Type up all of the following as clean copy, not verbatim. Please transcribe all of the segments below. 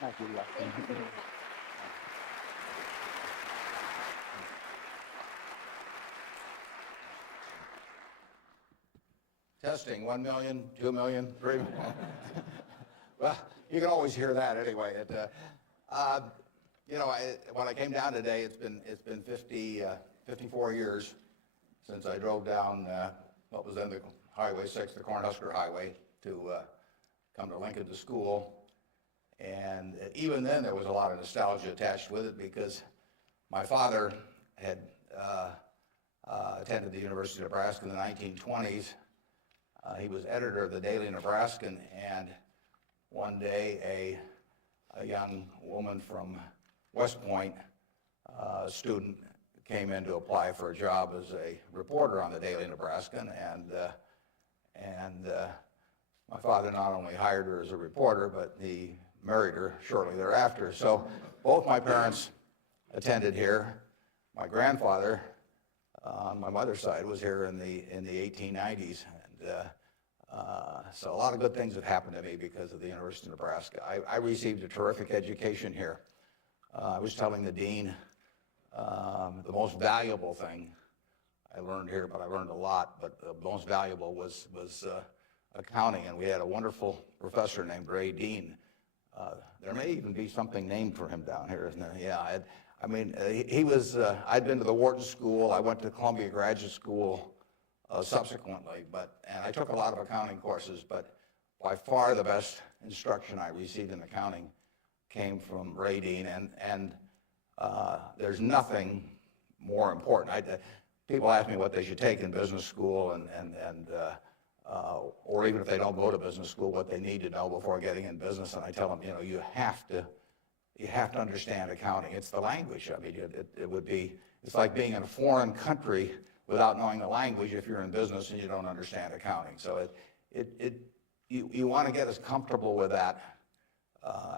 Thank you. Testing, 1 million, 2 million, 3 million. Well, you can always hear that anyway. When I came down today, it's been 54 years since I drove down what was then the Highway 6, the Cornhusker Highway, to come to Lincoln to school. And even then, there was a lot of nostalgia attached with it because my father had attended the University of Nebraska in the 1920s. He was editor of the Daily Nebraskan, and one day a young woman from West Point, a student, came in to apply for a job as a reporter on the Daily Nebraskan, and my father not only hired her as a reporter, but he married her shortly thereafter. So both my parents attended here. My grandfather on my mother's side was here in the 1890s, and so a lot of good things have happened to me because of the University of Nebraska. I received a terrific education here. I was telling the dean the most valuable thing I learned here, but I learned a lot, but the most valuable was accounting, and we had a wonderful professor named Ray Dean. There may even be something named for him down here, isn't there? Yeah, he was, I'd been to the Wharton School, I went to Columbia Graduate School subsequently, and I took a lot of accounting courses, but by far the best instruction I received in accounting came from Ray Dean, and there's nothing more important. People ask me what they should take in business school, or even if they don't go to business school, what they need to know before getting in business, and I tell them, you have to understand accounting. It's the language. I mean, it's like being in a foreign country without knowing the language if you're in business and you don't understand accounting. So you want to get as comfortable with that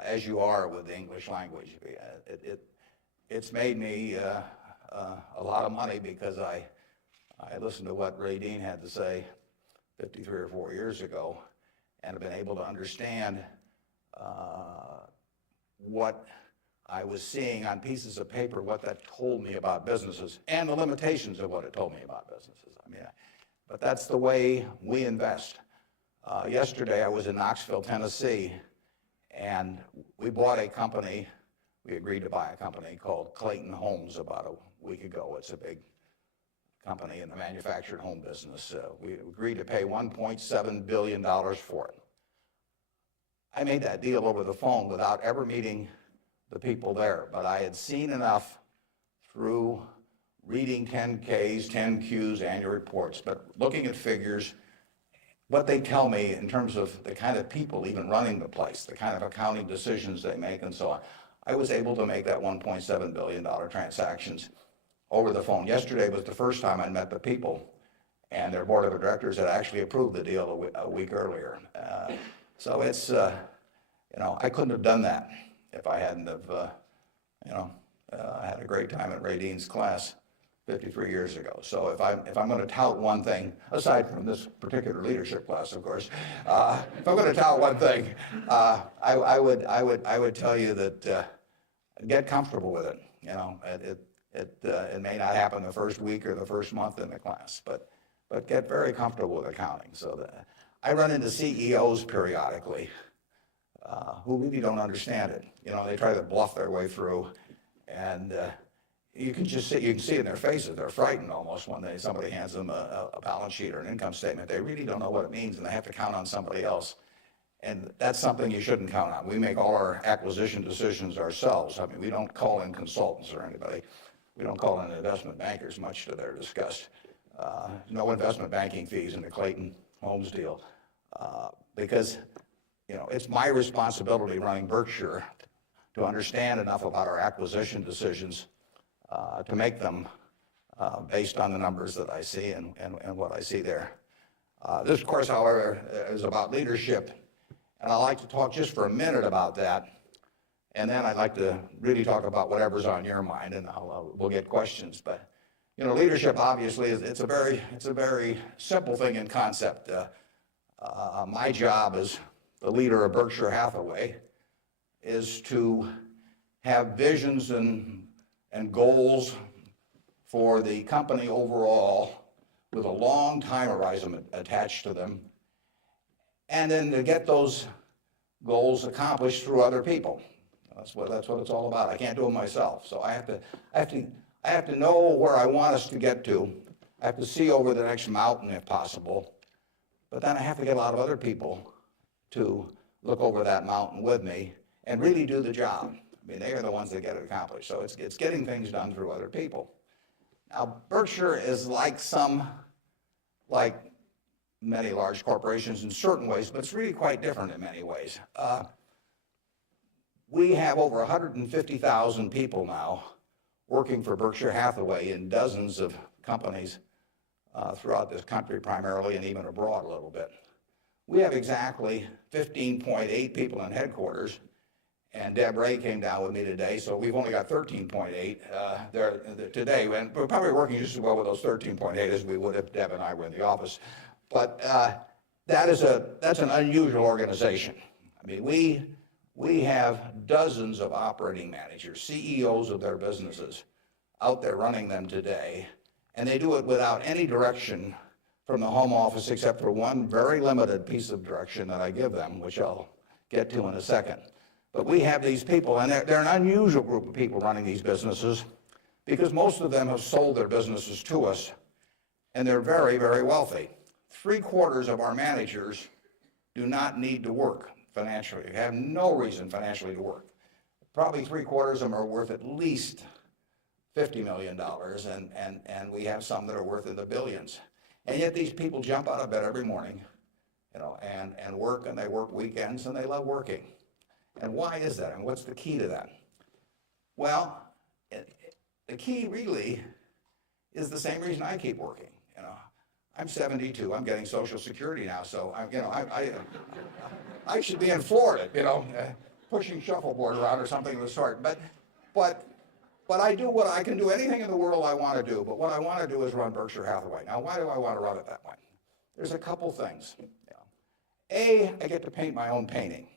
as you are with the English language. It's made me a lot of money because I listened to what Ray Dean had to say 53 or 4 years ago, and have been able to understand what I was seeing on pieces of paper, what that told me about businesses, and the limitations of what it told me about businesses. But that's the way we invest. Yesterday I was in Knoxville, Tennessee, and we bought a company. We agreed to buy a company called Clayton Homes about a week ago. It's a big company in the manufactured home business. We agreed to pay $1.7 billion for it. I made that deal over the phone without ever meeting the people there, but I had seen enough through reading 10Ks, 10Qs, annual reports, but looking at figures, what they tell me in terms of the kind of people even running the place, the kind of accounting decisions they make and so on. I was able to make that $1.7 billion transactions over the phone. Yesterday was the first time I met the people, and their board of directors had actually approved the deal a week earlier. So it's, I couldn't have done that if I hadn't have, had a great time at Ray Dean's class 53 years ago. So if I'm going to tout one thing, aside from this particular leadership class, of course, if I'm going to tout one thing, I would tell you that get comfortable with it. It may not happen the first week or the first month in the class, but get very comfortable with accounting. So that I run into CEOs periodically who really don't understand it. They try to bluff their way through, and you can see in their faces, they're frightened almost when somebody hands them a balance sheet or an income statement. They really don't know what it means, and they have to count on somebody else. And that's something you shouldn't count on. We make all our acquisition decisions ourselves. We don't call in consultants or anybody. We don't call in investment bankers, much to their disgust. No investment banking fees in the Clayton Homes deal, because it's my responsibility running Berkshire to understand enough about our acquisition decisions to make them based on the numbers that I see and what I see there. This course, however, is about leadership, and I'd like to talk just for a minute about that, and then I'd like to really talk about whatever's on your mind, and we'll get questions. But leadership obviously it's a very simple thing in concept. My job as the leader of Berkshire Hathaway is to have visions and goals for the company overall with a long time horizon attached to them, and then to get those goals accomplished through other people. That's what it's all about. I can't do it myself, so I have to know where I want us to get to. I have to see over the next mountain if possible, but then I have to get a lot of other people to look over that mountain with me and really do the job. I mean, they are the ones that get it accomplished. So it's getting things done through other people. Now, Berkshire is like many large corporations in certain ways, but it's really quite different in many ways. We have over 150,000 people now working for Berkshire Hathaway in dozens of companies throughout this country primarily, and even abroad a little bit. We have exactly 15.8 people in headquarters, and Deb Ray came down with me today, so we've only got 13.8 there today, and we're probably working just as well with those 13.8 as we would if Deb and I were in the office. But that's an unusual organization. I mean, we have dozens of operating managers, CEOs of their businesses, out there running them today, and they do it without any direction from the home office except for one very limited piece of direction that I give them, which I'll get to in a second. But we have these people, and they're an unusual group of people running these businesses because most of them have sold their businesses to us, and they're very, very wealthy. 3/4 of our managers do not need to work financially. They have no reason financially to work. Probably 3/4 of them are worth at least $50 million, and we have some that are worth in the billions. And yet these people jump out of bed every morning, and work, and they work weekends, and they love working. And why is that? And what's the key to that? Well, the key really is the same reason I keep working. I'm 72. I'm getting Social Security now, so I should be in Florida, pushing shuffleboard around or something of the sort. But I do what I can do anything in the world I want to do. But what I want to do is run Berkshire Hathaway. Now, why do I want to run it that way? There's a couple things. A, I get to paint my own painting.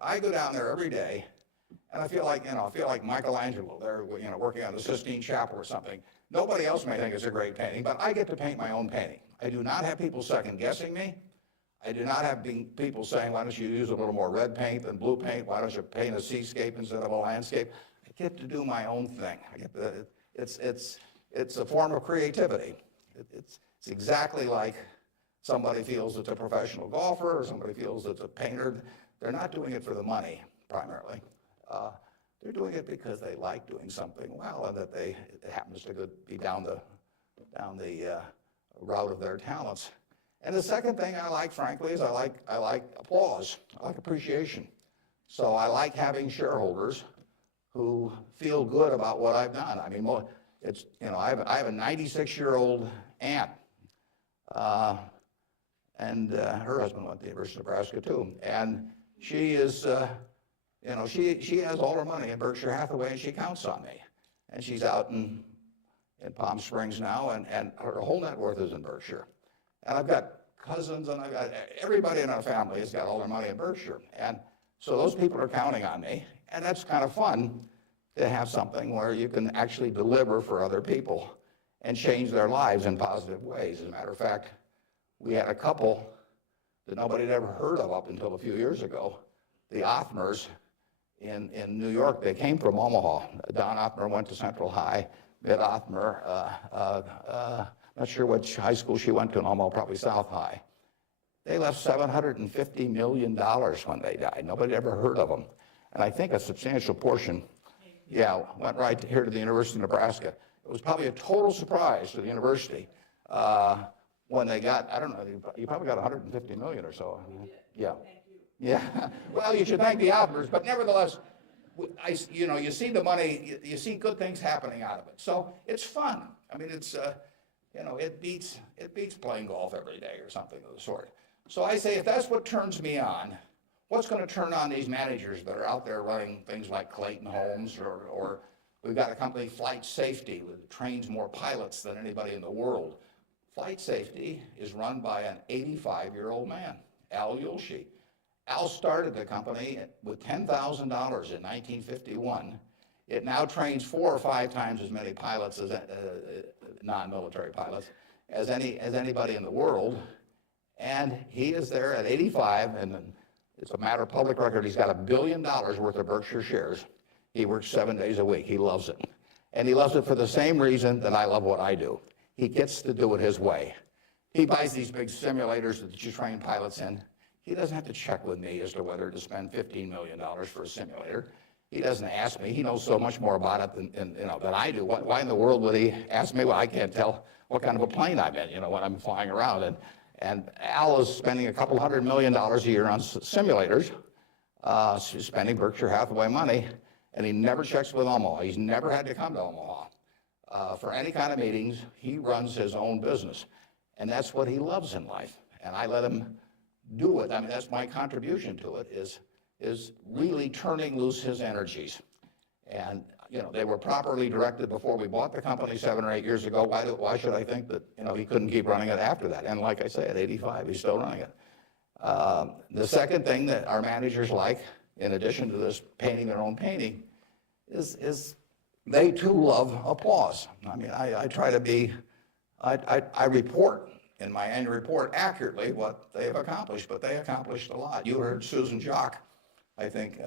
I go down there every day, and I feel like Michelangelo there, working on the Sistine Chapel or something. Nobody else may think it's a great painting, but I get to paint my own painting. I do not have people second guessing me. I do not have people saying, why don't you use a little more red paint than blue paint? Why don't you paint a seascape instead of a landscape? I get to do my own thing. It's a form of creativity. It's exactly like somebody feels it's a professional golfer or somebody feels it's a painter. They're not doing it for the money, primarily. They're doing it because they like doing something well, and that it happens to be down the route of their talents. And the second thing I like, frankly, is I like applause. I like appreciation. So I like having shareholders who feel good about what I've done. I mean, I have a 96-year-old aunt, and her husband went to the University of Nebraska too, and she is. She has all her money in Berkshire Hathaway, and she counts on me. And she's out in Palm Springs now, and her whole net worth is in Berkshire. And I've got cousins, and I've got everybody in our family has got all their money in Berkshire. And so those people are counting on me, and that's kind of fun to have something where you can actually deliver for other people and change their lives in positive ways. As a matter of fact, we had a couple that nobody had ever heard of up until a few years ago, the Othmers in New York. They came from Omaha. Don Othmer went to Central High. Mitt Othmer, not sure which high school she went to in Omaha, probably South High. They left $750 million when they died. Nobody ever heard of them. And I think a substantial portion, went right here to the University of Nebraska. It was probably a total surprise to the university when they got, I don't know, you probably got $150 million or so. Yeah. Yeah, well, you should thank the Othmers, but nevertheless, you see the money, you see good things happening out of it. So it's fun. I mean, it's, it beats playing golf every day or something of the sort. So I say, if that's what turns me on, what's going to turn on these managers that are out there running things like Clayton Homes, or we've got a company, Flight Safety, that trains more pilots than anybody in the world. Flight Safety is run by an 85-year-old man, Al Yulshi. Al started the company with $10,000 in 1951. It now trains 4 or 5 times as many pilots as non-military pilots as anybody in the world. And he is there at 85, and it's a matter of public record. He's got $1 billion worth of Berkshire shares. He works 7 days a week. He loves it. And he loves it for the same reason that I love what I do. He gets to do it his way. He buys these big simulators that you train pilots in. He doesn't have to check with me as to whether to spend $15 million for a simulator. He doesn't ask me. He knows so much more about it than I do. Why in the world would he ask me? Well, I can't tell what kind of a plane I'm in, when I'm flying around. And Al is spending a couple $100 million a year on simulators, spending Berkshire Hathaway money, and he never checks with Omaha. He's never had to come to Omaha for any kind of meetings. He runs his own business, and that's what he loves in life. And I let him do it. I mean, that's my contribution to it, is really turning loose his energies. And they were properly directed before we bought the company 7 or 8 years ago. Why should I think that he couldn't keep running it after that? And like I say, at 85, he's still running it. The second thing that our managers like, in addition to this painting their own painting, is they too love applause. I mean, I try to be, I report in my annual report accurately what they have accomplished, but they accomplished a lot. You heard Susan Jock, I think,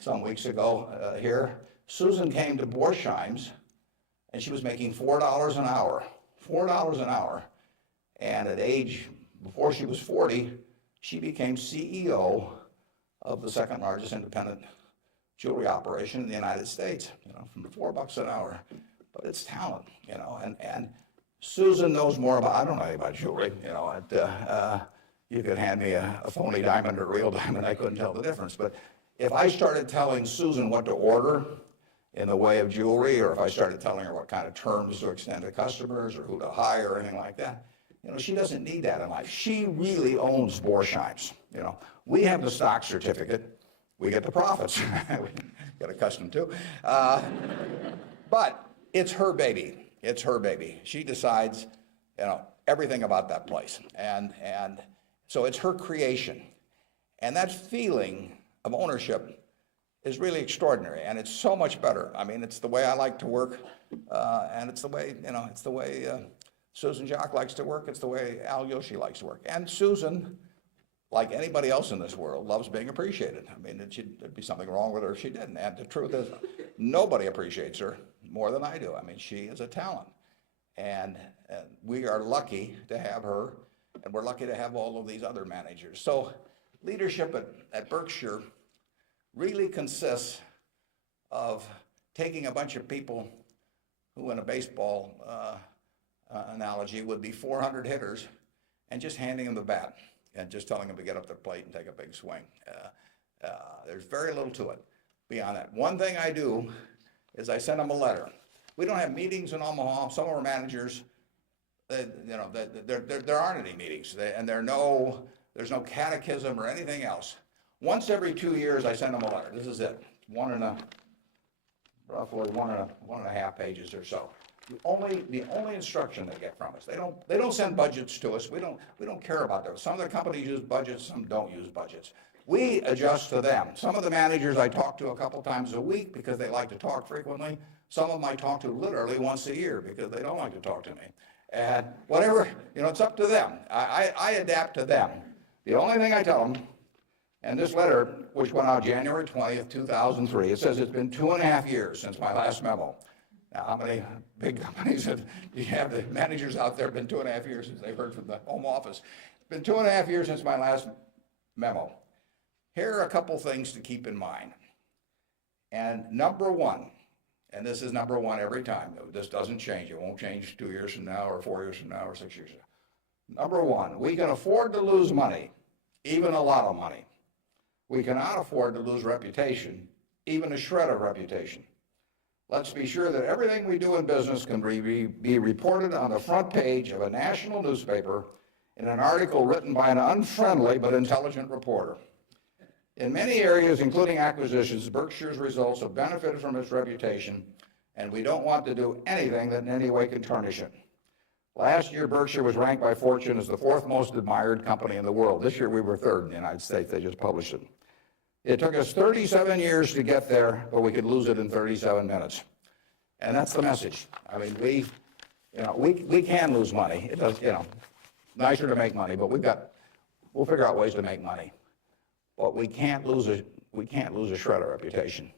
some weeks ago here. Susan came to Borsheim's, and she was making $4 an hour, $4 an hour. And at age, before she was 40, she became CEO of the second largest independent jewelry operation in the United States, from $4 an hour. But it's talent, and Susan knows more about, I don't know anything about jewelry, you could hand me a phony diamond or a real diamond, I couldn't tell the difference. But if I started telling Susan what to order in the way of jewelry, or if I started telling her what kind of terms to extend to customers or who to hire or anything like that, she doesn't need that in life. She really owns Borsheim's. We have the stock certificate, we get the profits. We get accustomed to. But it's her baby. It's her baby. She decides, everything about that place. And so it's her creation. And that feeling of ownership is really extraordinary, and it's so much better. I mean, it's the way I like to work, and it's the way, it's the way Susan Jock likes to work. It's the way Al Yoshi likes to work. And Susan, like anybody else in this world, loves being appreciated. I mean, there'd be something wrong with her if she didn't. And the truth is, nobody appreciates her more than I do. I mean, she is a talent. And we are lucky to have her, and we're lucky to have all of these other managers. So leadership at Berkshire really consists of taking a bunch of people who, in a baseball analogy, would be 400 hitters, and just handing them the bat and just telling them to get up their plate and take a big swing. There's very little to it beyond that. One thing I do is I send them a letter. We don't have meetings in Omaha. Some of our managers, there aren't any meetings, and there's no catechism or anything else. Once every 2 years, I send them a letter. This is it. Roughly one and a half pages or so. The only instruction they get from us. They don't send budgets to us. We don't care about those. Some of the companies use budgets, some don't use budgets. We adjust to them. Some of the managers I talk to a couple times a week because they like to talk frequently. Some of them I talk to literally once a year because they don't like to talk to me. And whatever, it's up to them. I adapt to them. The only thing I tell them, and this letter, which went out January 20th, 2003, it says it's been 2.5 years since my last memo. Now, how many big companies do you have the managers out there? Been 2.5 years since they've heard from the home office. It's been 2.5 years since my last memo. Here are a couple things to keep in mind. And number one, and this is number one every time, this doesn't change. It won't change 2 years from now or 4 years from now or 6 years from now. Number one, we can afford to lose money, even a lot of money. We cannot afford to lose reputation, even a shred of reputation. Let's be sure that everything we do in business can be reported on the front page of a national newspaper in an article written by an unfriendly but intelligent reporter. In many areas, including acquisitions, Berkshire's results have benefited from its reputation, and we don't want to do anything that in any way can tarnish it. Last year, Berkshire was ranked by Fortune as the 4th most admired company in the world. This year, we were 3rd in the United States. They just published it. It took us 37 years to get there, but we could lose it in 37 minutes. And that's the message. I mean, we can lose money. It does, nicer to make money, but we'll figure out ways to make money. But we can't lose a shred of reputation,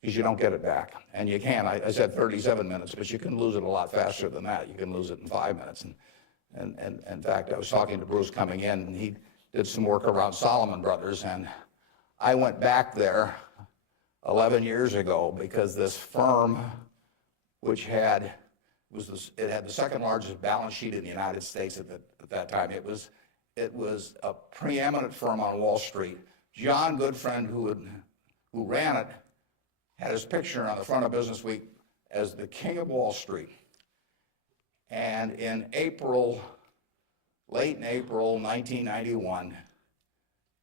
because you don't get it back. And you can. I said 37 minutes, but you can lose it a lot faster than that. You can lose it in 5 minutes. And in fact, I was talking to Bruce coming in, and he did some work around Salomon Brothers, and I went back there 11 years ago because this firm, which had the 2nd largest balance sheet in the United States at that time. It was a preeminent firm on Wall Street. John Goodfriend, who ran it, had his picture on the front of Business Week as the king of Wall Street. And in late in April 1991,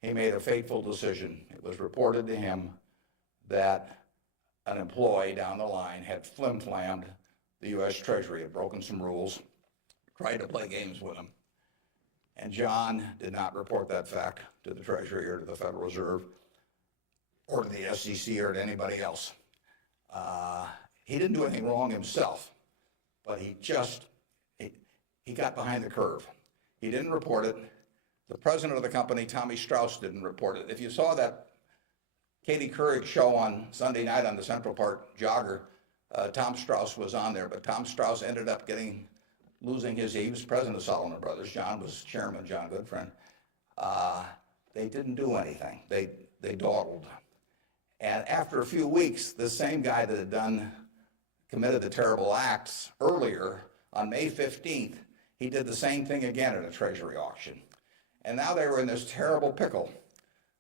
he made a fateful decision. It was reported to him that an employee down the line had flim-flammed the U.S. Treasury, had broken some rules, tried to play games with him. And John did not report that fact to the Treasury or to the Federal Reserve or to the SEC or to anybody else. He didn't do anything wrong himself, but he got behind the curve. He didn't report it. The president of the company, Tommy Strauss, didn't report it. If you saw that Katie Couric show on Sunday night on the Central Park Jogger, Tom Strauss was on there, but Tom Strauss ended up losing he was president of Salomon Brothers. John was chairman, John Goodfriend. They didn't do anything. They dawdled. And after a few weeks, the same guy that had committed the terrible acts earlier, on May 15th, he did the same thing again at a Treasury auction. And now they were in this terrible pickle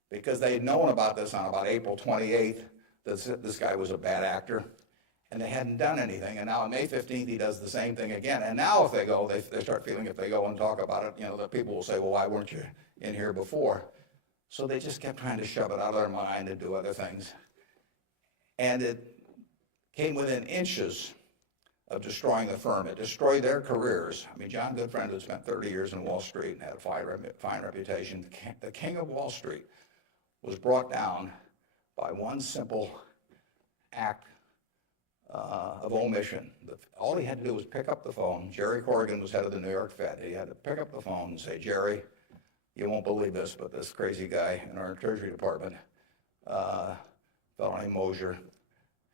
because they had known about this on about April 28th, that this guy was a bad actor, and they hadn't done anything. And now on May 15th, he does the same thing again. And now if they go, they start feeling if they go and talk about it, the people will say, well, why weren't you in here before? So they just kept trying to shove it out of their mind and do other things. And it came within inches of destroying the firm. It destroyed their careers. I mean, John Goodfriend had spent 30 years in Wall Street and had a fine reputation. The king of Wall Street was brought down by one simple act of omission. All he had to do was pick up the phone. Jerry Corrigan was head of the New York Fed. He had to pick up the phone and say, Jerry, you won't believe this, but this crazy guy in our Treasury Department, a fellow named Mosier,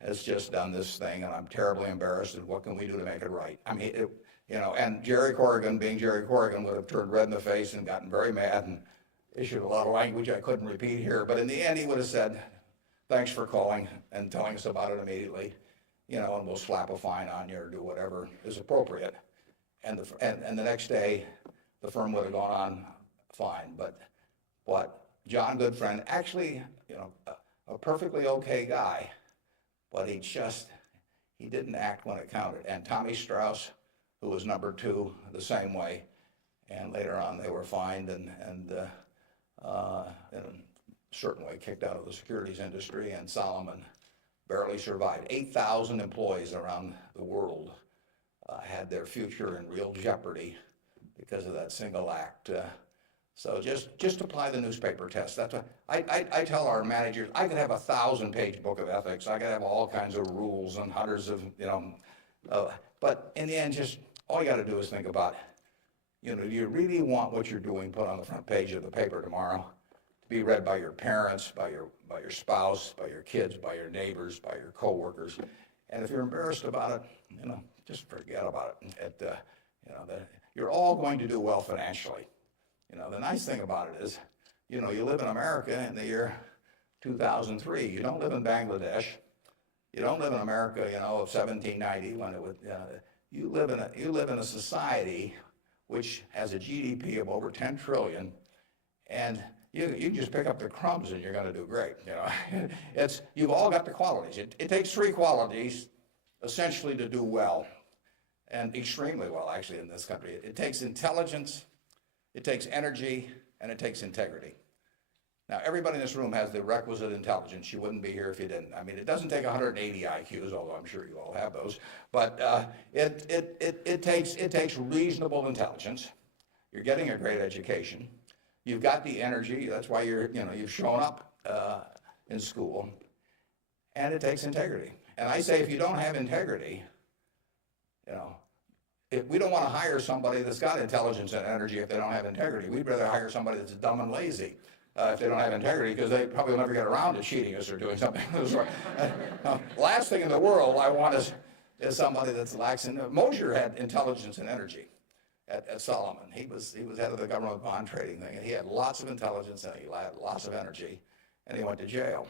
has just done this thing, and I'm terribly embarrassed, and what can we do to make it right? I mean, and Jerry Corrigan, being Jerry Corrigan, would have turned red in the face and gotten very mad and issued a lot of language I couldn't repeat here, but in the end, he would have said, thanks for calling and telling us about it immediately, and we'll slap a fine on you or do whatever is appropriate. And the next day, the firm would have gone on fine, but John Goodfriend, actually, a perfectly okay guy, but he didn't act when it counted. And Tommy Strauss, who was number 2, the same way, and later on they were fined and in a certain way kicked out of the securities industry, and Salomon barely survived. 8,000 employees around the world had their future in real jeopardy because of that single act. So just apply the newspaper test. That's what I tell our managers. I could have a 1,000-page book of ethics. I could have all kinds of rules and hundreds of, but in the end, just all you got to do is think about, do you really want what you're doing put on the front page of the paper tomorrow to be read by your parents, by your spouse, by your kids, by your neighbors, by your coworkers? And if you're embarrassed about it, just forget about it. You're all going to do well financially. The nice thing about it is, you live in America in the year 2003. You don't live in Bangladesh. You don't live in America, of 1790 when it would. You live in a society which has a GDP of over 10 trillion, and you can just pick up the crumbs and you're going to do great. You've all got the qualities. It takes 3 qualities essentially to do well, and extremely well actually in this country. It takes intelligence, it takes energy, and it takes integrity. Now, everybody in this room has the requisite intelligence. You wouldn't be here if you didn't. I mean, it doesn't take 180 IQs, although I'm sure you all have those. But it takes reasonable intelligence. You're getting a great education. You've got the energy. That's why you've shown up in school. And it takes integrity. And I say, if you don't have integrity, we don't want to hire somebody that's got intelligence and energy if they don't have integrity. We'd rather hire somebody that's dumb and lazy if they don't have integrity, because they probably will never get around to cheating us or doing something. Last thing in the world I want is somebody that's lacks in. Mosher had intelligence and energy at Solomon. He was head of the government bond trading thing, and he had lots of intelligence and he had lots of energy, and he went to jail,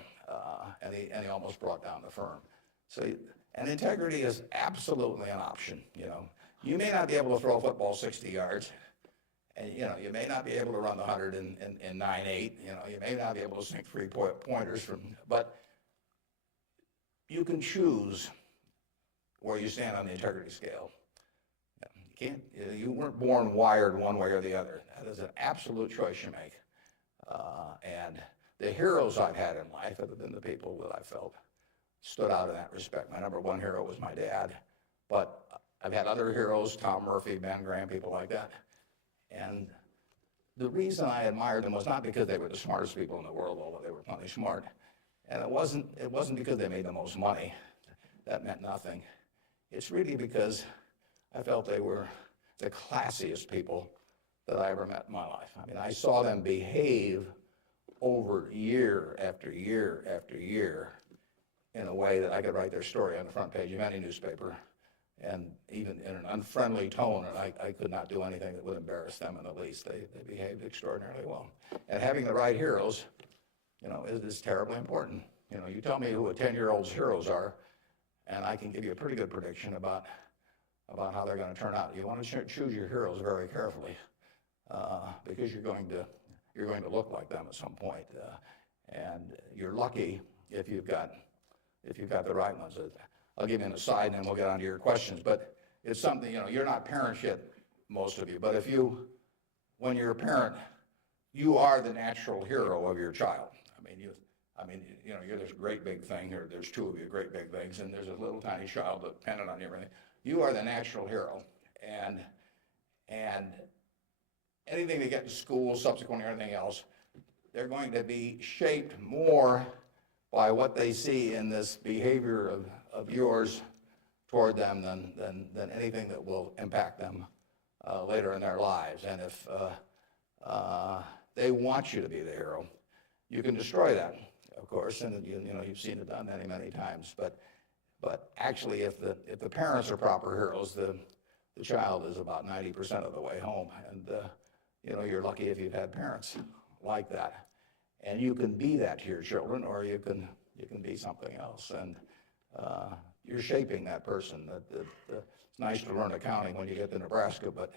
and he almost brought down the firm. And integrity is absolutely an option. You may not be able to throw a football 60 yards. And you may not be able to run the 100 in 9.8. You may not be able to sink 3-pointers but you can choose where you stand on the integrity scale. You weren't born wired one way or the other. That is an absolute choice you make. And the heroes I've had in life have been the people that I felt stood out in that respect. My number one hero was my dad, but I've had other heroes, Tom Murphy, Ben Graham, people like that. And the reason I admired them was not because they were the smartest people in the world, although they were plenty smart. And it wasn't because they made the most money. That meant nothing. It's really because I felt they were the classiest people that I ever met in my life. I mean, I saw them behave over year after year after year in a way that I could write their story on the front page of any newspaper, and even in an unfriendly tone, and I could not do anything that would embarrass them in the least. They behaved extraordinarily well. And having the right heroes, is terribly important. You tell me who a 10-year-old's heroes are, and I can give you a pretty good prediction about how they're going to turn out. You want to choose your heroes very carefully, because you're going to look like them at some point, and you're lucky if you've got the right ones. I'll give you an aside, and then we'll get on to your questions. But it's something, you're not parents yet, most of you. But when you're a parent, you are the natural hero of your child. You're this great big thing, or there's two of you great big things, and there's a little tiny child dependent on you. You are the natural hero, and anything they get in school, subsequently, or anything else, they're going to be shaped more by what they see in this behavior of yours toward them than anything that will impact them later in their lives. And if they want you to be the hero, you can destroy that, of course, and you've seen it done many, many times. But actually, if the parents are proper heroes, the child is about 90% of the way home. And you're lucky if you've had parents like that. And you can be that to your children, or you can be something else. And you're shaping that person. It's nice to learn accounting when you get to Nebraska, but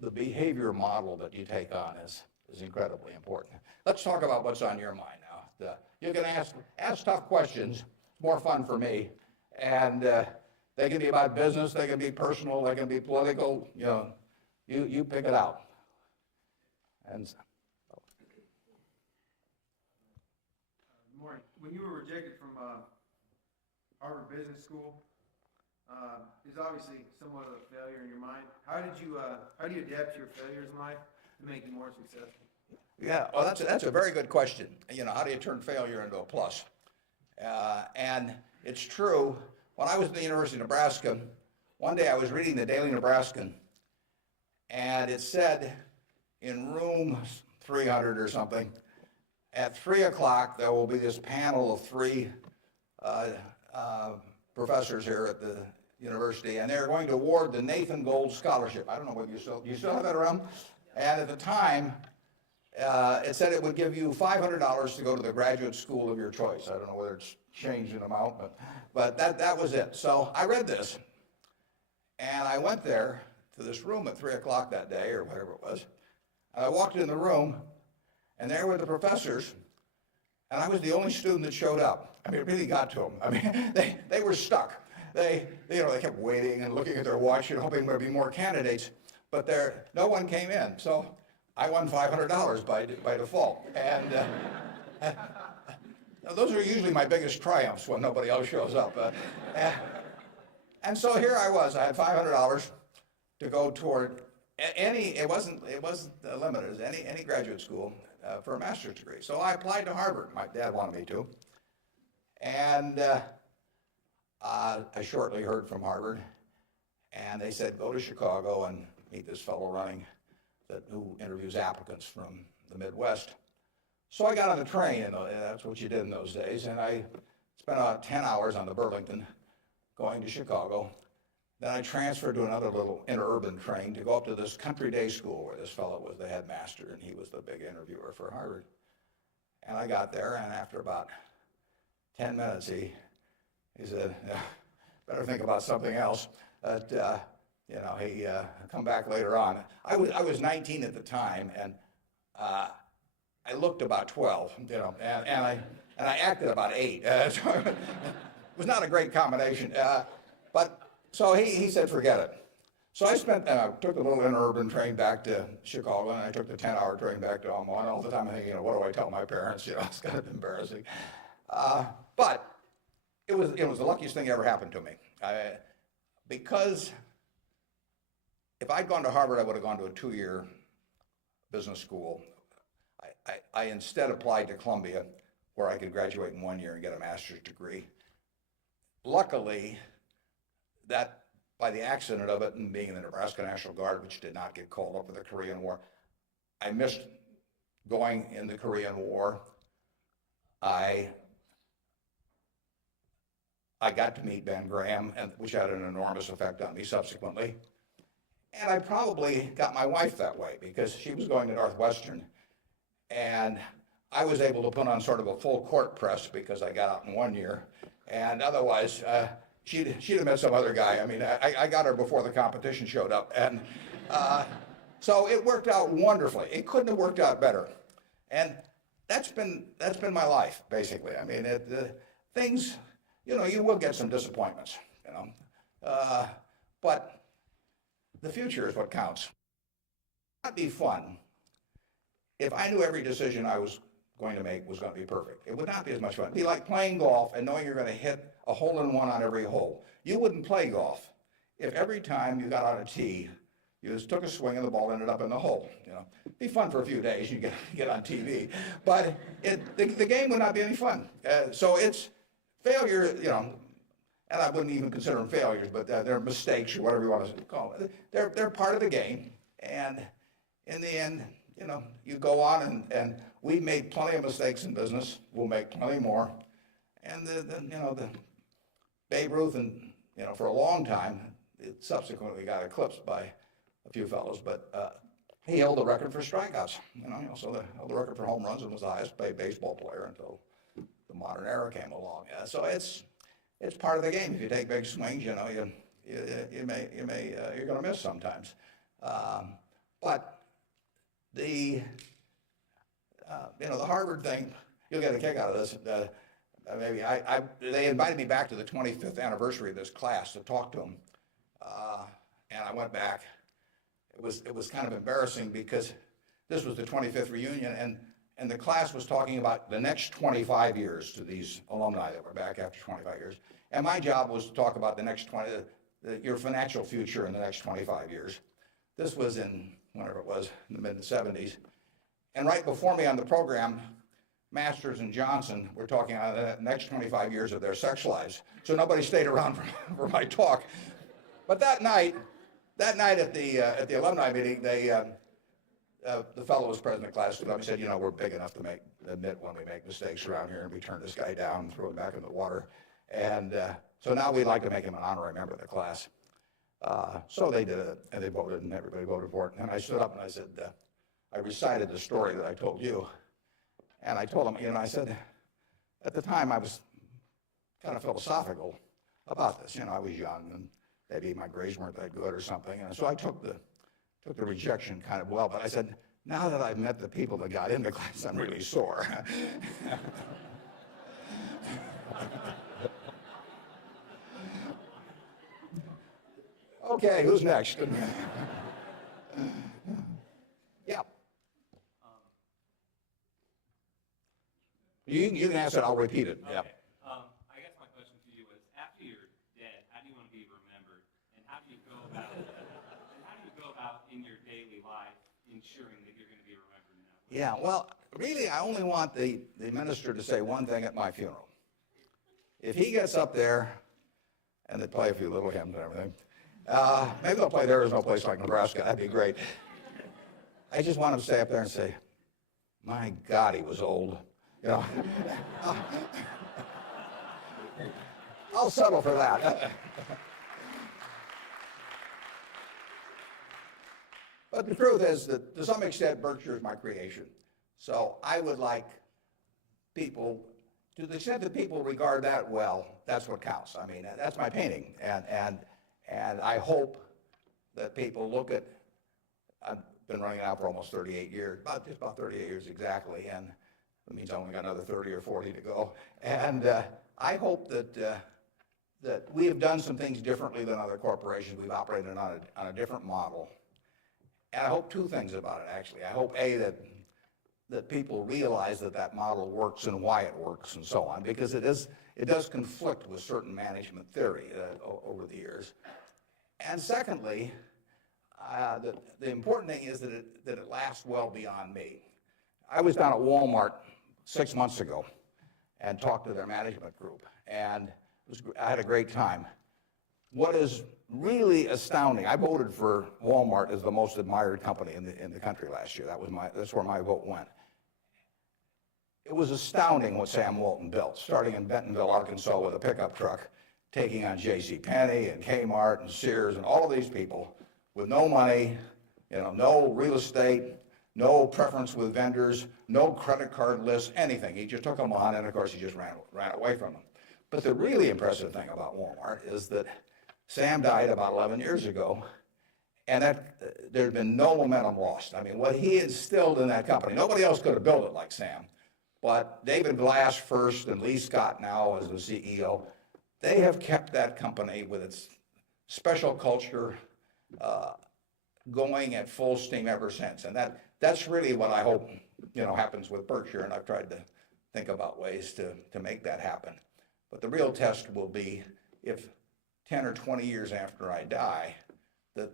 the behavior model that you take on is incredibly important. Let's talk about what's on your mind now. You can ask tough questions. It's more fun for me. And they can be about business, they can be personal, they can be political. You pick it out. And Morning. When you were rejected from Harvard Business School, is obviously somewhat of a failure in your mind. How do you adapt to your failures in life to make you more successful? Yeah, well, that's a very good question. How do you turn failure into a plus? And it's true. When I was at the University of Nebraska, one day I was reading the Daily Nebraskan, and it said in room 300 or something, at 3 o'clock, there will be this panel of three professors here at the university, and they're going to award the Nathan Gold Scholarship. I don't know whether you still have that around? And at the time, it said it would give you $500 to go to the graduate school of your choice. I don't know whether it's changed in amount, but that was it. So I read this, and I went there to this room at 3 o'clock that day, or whatever it was. And I walked in the room, and there were the professors, and I was the only student that showed up. It really got to them. They were stuck. They kept waiting and looking at their watch and hoping there'd be more candidates, but no one came in. So I won $500 by default. And now those are usually my biggest triumphs when nobody else shows up. And so here I was. I had $500 to go toward it wasn't limited, any graduate school for a master's degree. So I applied to Harvard. My dad wanted me to. And I shortly heard from Harvard. And they said, go to Chicago and meet this fellow who interviews applicants from the Midwest. So I got on the train, and that's what you did in those days. And I spent about 10 hours on the Burlington going to Chicago. Then I transferred to another little interurban train to go up to this country day school where this fellow was the headmaster, and he was the big interviewer for Harvard. And I got there, and after about 10 minutes, he said, better think about something else. But, he come back later on. I was 19 at the time, and I looked about 12, and I acted about 8. So it was not a great combination. So he said, forget it. So I took the little interurban train back to Chicago, and I took the 10-hour train back to Omaha. And all the time I'm thinking, what do I tell my parents? It's kind of embarrassing. But it was the luckiest thing that ever happened to me. Because if I'd gone to Harvard, I would have gone to a 2-year business school. I instead applied to Columbia, where I could graduate in 1 year and get a master's degree. Luckily, that by the accident of it and being in the Nebraska National Guard, which did not get called up for the Korean War, I missed going in the Korean War. I got to meet Ben Graham, which had an enormous effect on me subsequently. And I probably got my wife that way because she was going to Northwestern. And I was able to put on sort of a full court press because I got out in 1 year. And otherwise, she'd have met some other guy. I mean, I got her before the competition showed up. And so it worked out wonderfully. It couldn't have worked out better. And that's been my life, basically. I mean, things, you will get some disappointments, but the future is what counts. It'd be fun if I knew every decision I was going to make was going to be perfect. It would not be as much fun. It'd be like playing golf and knowing you're going to hit a hole-in-one on every hole. You wouldn't play golf if every time you got on a tee, you just took a swing and the ball ended up in the hole. It'd be fun for a few days. You get on TV, but the game would not be any fun. So it's failure, and I wouldn't even consider them failures, but they're mistakes or whatever you want to call them. They're part of the game, and in the end, you go on, and we've made plenty of mistakes in business. We'll make plenty more, and the Babe Ruth, and for a long time, it subsequently got eclipsed by a few fellows, but he held the record for strikeouts. So held the record for home runs and was the highest paid baseball player until the modern era came along. So it's part of the game. If you take big swings, you're going to miss sometimes. But the Harvard thing, you'll get a kick out of this. They invited me back to the 25th anniversary of this class to talk to them, and I went back. It was kind of embarrassing because this was the 25th reunion, and the class was talking about the next 25 years to these alumni that were back after 25 years. And my job was to talk about the next your financial future in the next 25 years. This was in, whenever it was, in the mid-70s. And right before me on the program, Masters and Johnson were talking about the next 25 years of their sex lives. So nobody stayed around for my talk. But that night at the alumni meeting, the fellow was president of the class stood up and said, we're big enough to admit when we make mistakes around here, and we turn this guy down and throw him back in the water. And so now we'd like to make him an honorary member of the class. So they did it, and they voted, and everybody voted for it. And I stood up and I said, I recited the story that I told you. And I told him, I said, at the time I was kind of philosophical about this. I was young, and maybe my grades weren't that good or something. And so I took the rejection kind of well. But I said, now that I've met the people that got into class, I'm really sore. Okay, who's next? Yeah. You can ask it, I'll repeat it. Okay. Yeah. I guess my question to you is, after you're dead, how do you want to be remembered, and how do you go about in your daily life ensuring that you're going to be remembered in that way? Yeah, well, really, I only want the minister to say one thing at my funeral. If he gets up there, and they play a few little hymns and everything, maybe they'll play There Is No Place Like Nebraska. That'd be great. I just want him to stay up there and say, my God, he was old. You know, I'll settle for that. But the truth is that to some extent, Berkshire is my creation. So I would like people, to the extent that people regard that well, that's what counts. I mean, that's my painting. And I hope that people look at, I've been running it out for almost 38 years, just about 38 years exactly, and that means I only got another 30 or 40 to go. And I hope that we have done some things differently than other corporations. We've operated on a different model. And I hope two things about it, actually. I hope, A, that people realize that model works and why it works and so on, because it does conflict with certain management theory over the years. And secondly, the important thing is that it lasts well beyond me. I was down at Walmart 6 months ago and talked to their management group, and I had a great time. What is really astounding, I voted for Walmart as the most admired company in the country last year. That's where my vote went. It was astounding what Sam Walton built, starting in Bentonville, Arkansas with a pickup truck, taking on JCPenney and Kmart and Sears and all of these people with no money, no real estate, no preference with vendors, no credit card lists, anything. He just took them on, and of course he just ran away from them. But the really impressive thing about Walmart is that Sam died about 11 years ago, and there had been no momentum lost. I mean, what he instilled in that company, nobody else could have built it like Sam, but David Glass first and Lee Scott now as the CEO, they have kept that company with its special culture going at full steam ever since. And that's really what I hope happens with Berkshire, and I've tried to think about ways to make that happen. But the real test will be if 10 or 20 years after I die, that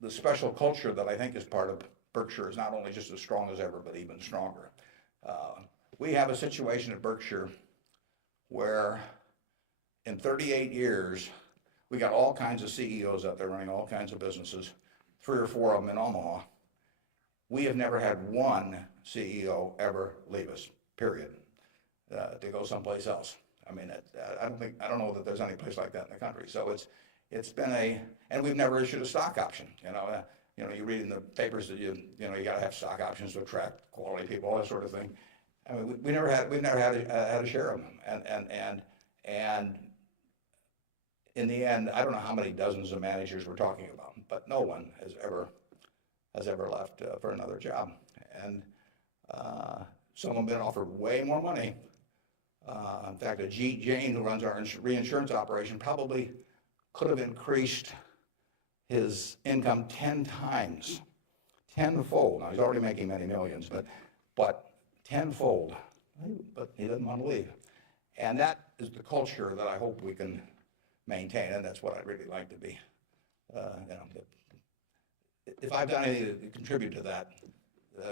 the special culture that I think is part of Berkshire is not only just as strong as ever, but even stronger. We have a situation at Berkshire where in 38 years, we got all kinds of CEOs out there running all kinds of businesses, 3 or 4 of them in Omaha. We have never had one CEO ever leave us, period, to go someplace else. I mean, I don't know that there's any place like that in the country. So it's been and we've never issued a stock option. You read in the papers that you got to have stock options to attract quality people, all that sort of thing. I mean, we've never had a share of them, and in the end, I don't know how many dozens of managers we're talking about, but no one has ever left for another job, and some have been offered way more money. In fact, Ajit Jain, who runs our reinsurance operation, probably could have increased his income 10 times, tenfold. Now, he's already making many millions, but tenfold. But he doesn't want to leave. And that is the culture that I hope we can maintain, and that's what I'd really like to be. If I've done anything to contribute to that,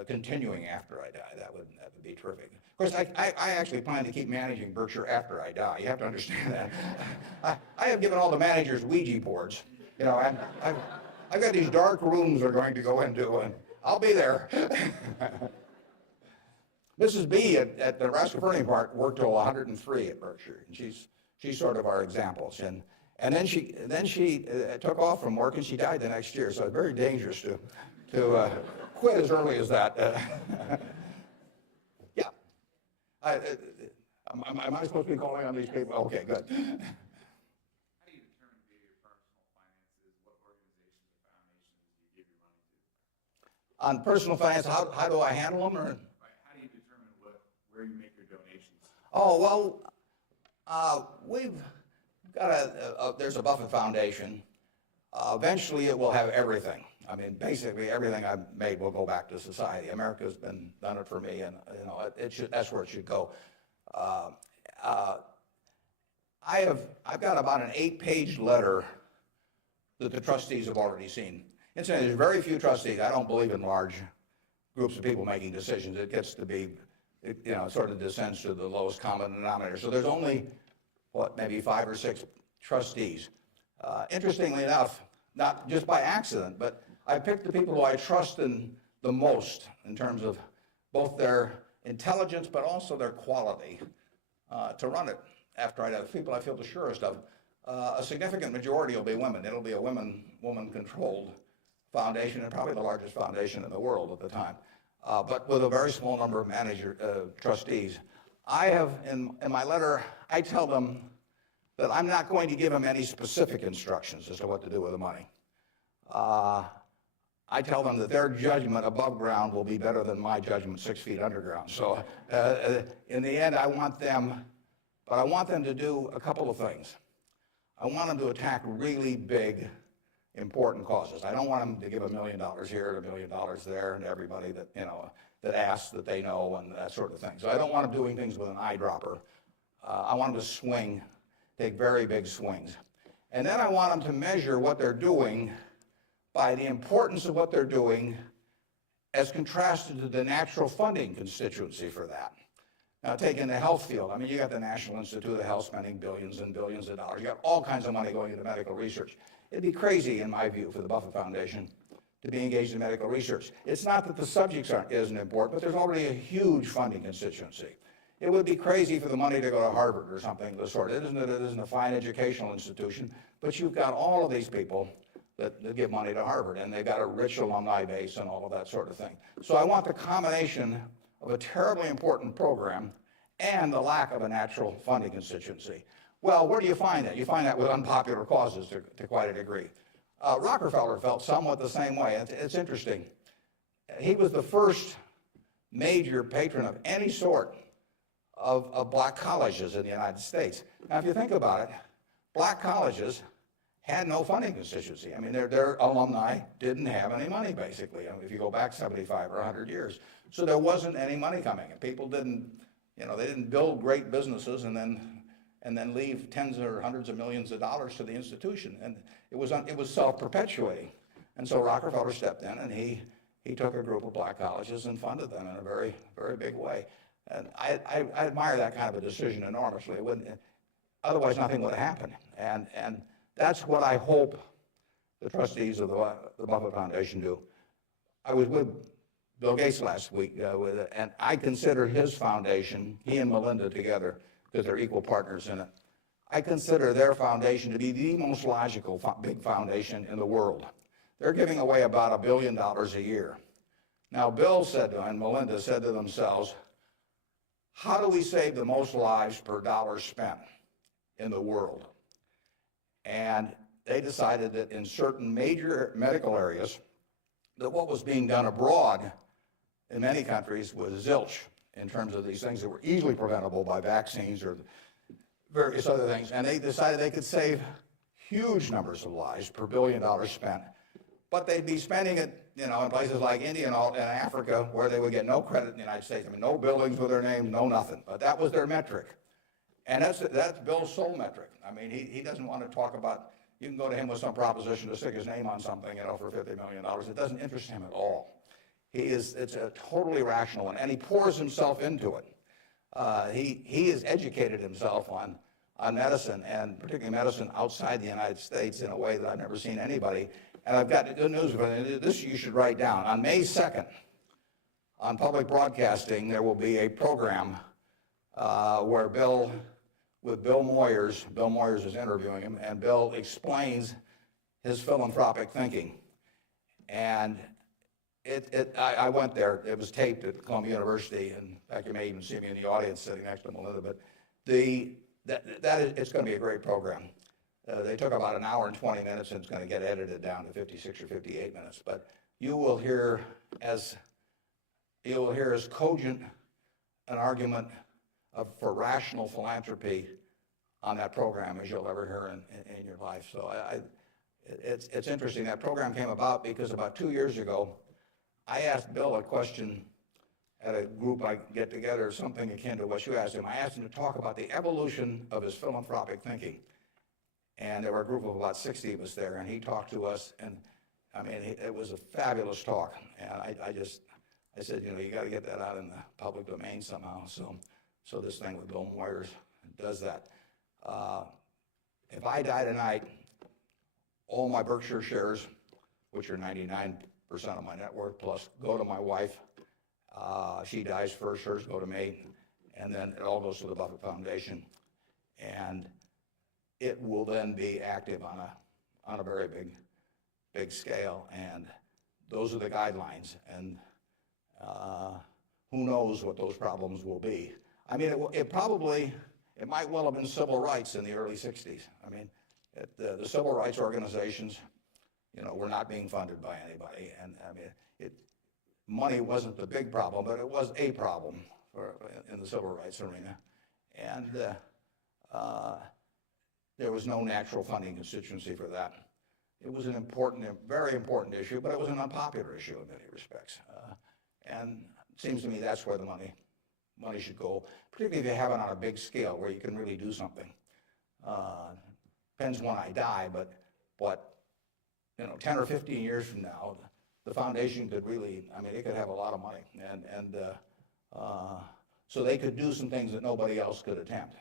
continuing after I die, that would be terrific. Of course, I actually plan to keep managing Berkshire after I die. You have to understand that. I have given all the managers Ouija boards. And I've got these dark rooms they're going to go into, and I'll be there. Mrs. B at the Nebraska Furniture Park worked till 103 at Berkshire, and she's sort of our examples. And then she took off from work, and she died the next year. So it's very dangerous to quit as early as that. Yeah. Am I supposed to be calling on these people? Okay, good. How do you determine via your personal finances what organizations or foundations you give your money to? On personal finance, how do I handle them? Or? Right. How do you determine where you make your donations? Oh, well, we've got there's a Buffett Foundation. Eventually it will have everything. I mean, basically everything I've made will go back to society. America's done it for me, and that's where it should go. Uh, uh, I've got about an 8-page letter that the trustees have already seen. Incidentally, there's very few trustees. I don't believe in large groups of people making decisions. It gets to be, sort of descends to the lowest common denominator. So there's only, maybe 5 or 6 trustees. Interestingly enough, not just by accident, but I picked the people who I trust the most in terms of both their intelligence but also their quality to run it after I have people I feel the surest of. A significant majority will be women. It'll be a woman-controlled foundation, and probably the largest foundation in the world at the time, but with a very small number of trustees. I have, in my letter, I tell them that I'm not going to give them any specific instructions as to what to do with the money. I tell them that their judgment above ground will be better than my judgment 6 feet underground. So in the end, I want them to do a couple of things. I want them to attack really big, important causes. I don't want them to give $1 million here and $1 million there and everybody that asks that they know and that sort of thing. So I don't want them doing things with an eyedropper. I want them to take very big swings. And then I want them to measure what they're doing by the importance of what they're doing as contrasted to the natural funding constituency for that. Now, taking the health field, you got the National Institute of Health spending billions and billions of dollars. You got all kinds of money going into medical research. It'd be crazy, in my view, for the Buffett Foundation to be engaged in medical research. It's not that the subjects isn't important, but there's already a huge funding constituency. It would be crazy for the money to go to Harvard or something of the sort. It isn't a fine educational institution, but you've got all of these people that give money to Harvard, and they've got a rich alumni base and all of that sort of thing. So I want the combination of a terribly important program and the lack of a natural funding constituency. Well, where do you find that? You find that with unpopular causes to quite a degree. Rockefeller felt somewhat the same way. It's interesting. He was the first major patron of any sort of black colleges in the United States. Now, if you think about it, black colleges had no funding constituency. Their alumni didn't have any money, basically, if you go back 75 or 100 years. So there wasn't any money coming, and people didn't build great businesses and then leave tens or hundreds of millions of dollars to the institution. And it was self-perpetuating. And so Rockefeller stepped in, and he took a group of black colleges and funded them in a very, very big way. And I admire that kind of a decision enormously. Otherwise, nothing would happen. And that's what I hope the trustees of the Buffett Foundation do. I was with Bill Gates last week, and I consider his foundation, he and Melinda together, because they're equal partners in it, I consider their foundation to be the most logical big foundation in the world. They're giving away about $1 billion a year. Now, Bill said to, and Melinda said to themselves, how do we save the most lives per dollar spent in the world? And they decided that in certain major medical areas, that what was being done abroad in many countries was zilch in terms of these things that were easily preventable by vaccines or various other things. And they decided they could save huge numbers of lives per $1 billion spent. But they'd be spending it, in places like India and Africa, where they would get no credit in the United States. No buildings with their names, no nothing. But that was their metric. And that's Bill's sole metric. He doesn't want to talk about, you can go to him with some proposition to stick his name on something, for $50 million. It doesn't interest him at all. It's a totally rational one, and he pours himself into it. He has educated himself on medicine, and particularly medicine outside the United States, in a way that I've never seen anybody. And I've got good news for you. This you should write down. On May 2nd, on public broadcasting, there will be a program where Bill Moyers is interviewing him, and Bill explains his philanthropic thinking. And I went there. It was taped at Columbia University, and in fact, you may even see me in the audience sitting next to Melinda. But it's going to be a great program. They took about an hour and 20 minutes, and it's going to get edited down to 56 or 58 minutes. But you will hear as cogent an argument for rational philanthropy on that program as you'll ever hear in your life. So it's interesting. That program came about because about 2 years ago, I asked Bill a question at a group I get together, something akin to what you asked him. I asked him to talk about the evolution of his philanthropic thinking. And there were a group of about 60 of us there, and he talked to us, and I mean, it was a fabulous talk. And I said, you know, you got to get that out in the public domain somehow. So this thing with Bill Moyers does that. If I die tonight, all my Berkshire shares, which are 99% of my net worth plus, go to my wife. She dies first, hers go to me, and then it all goes to the Buffett Foundation. And it will then be active on a very big scale. And those are the guidelines. And who knows what those problems will be. I mean, it might well have been civil rights in the early 60s. I mean, the civil rights organizations, you know, were not being funded by anybody. And I mean, money wasn't the big problem, but it was a problem in the civil rights arena. And there was no natural funding constituency for that. It was an important, very important issue, but it was an unpopular issue in many respects. And it seems to me that's where the money should go, particularly if you have it on a big scale where you can really do something. Depends when I die, but you know, 10 or 15 years from now, the foundation could really, I mean, it could have a lot of money. And so they could do some things that nobody else could attempt.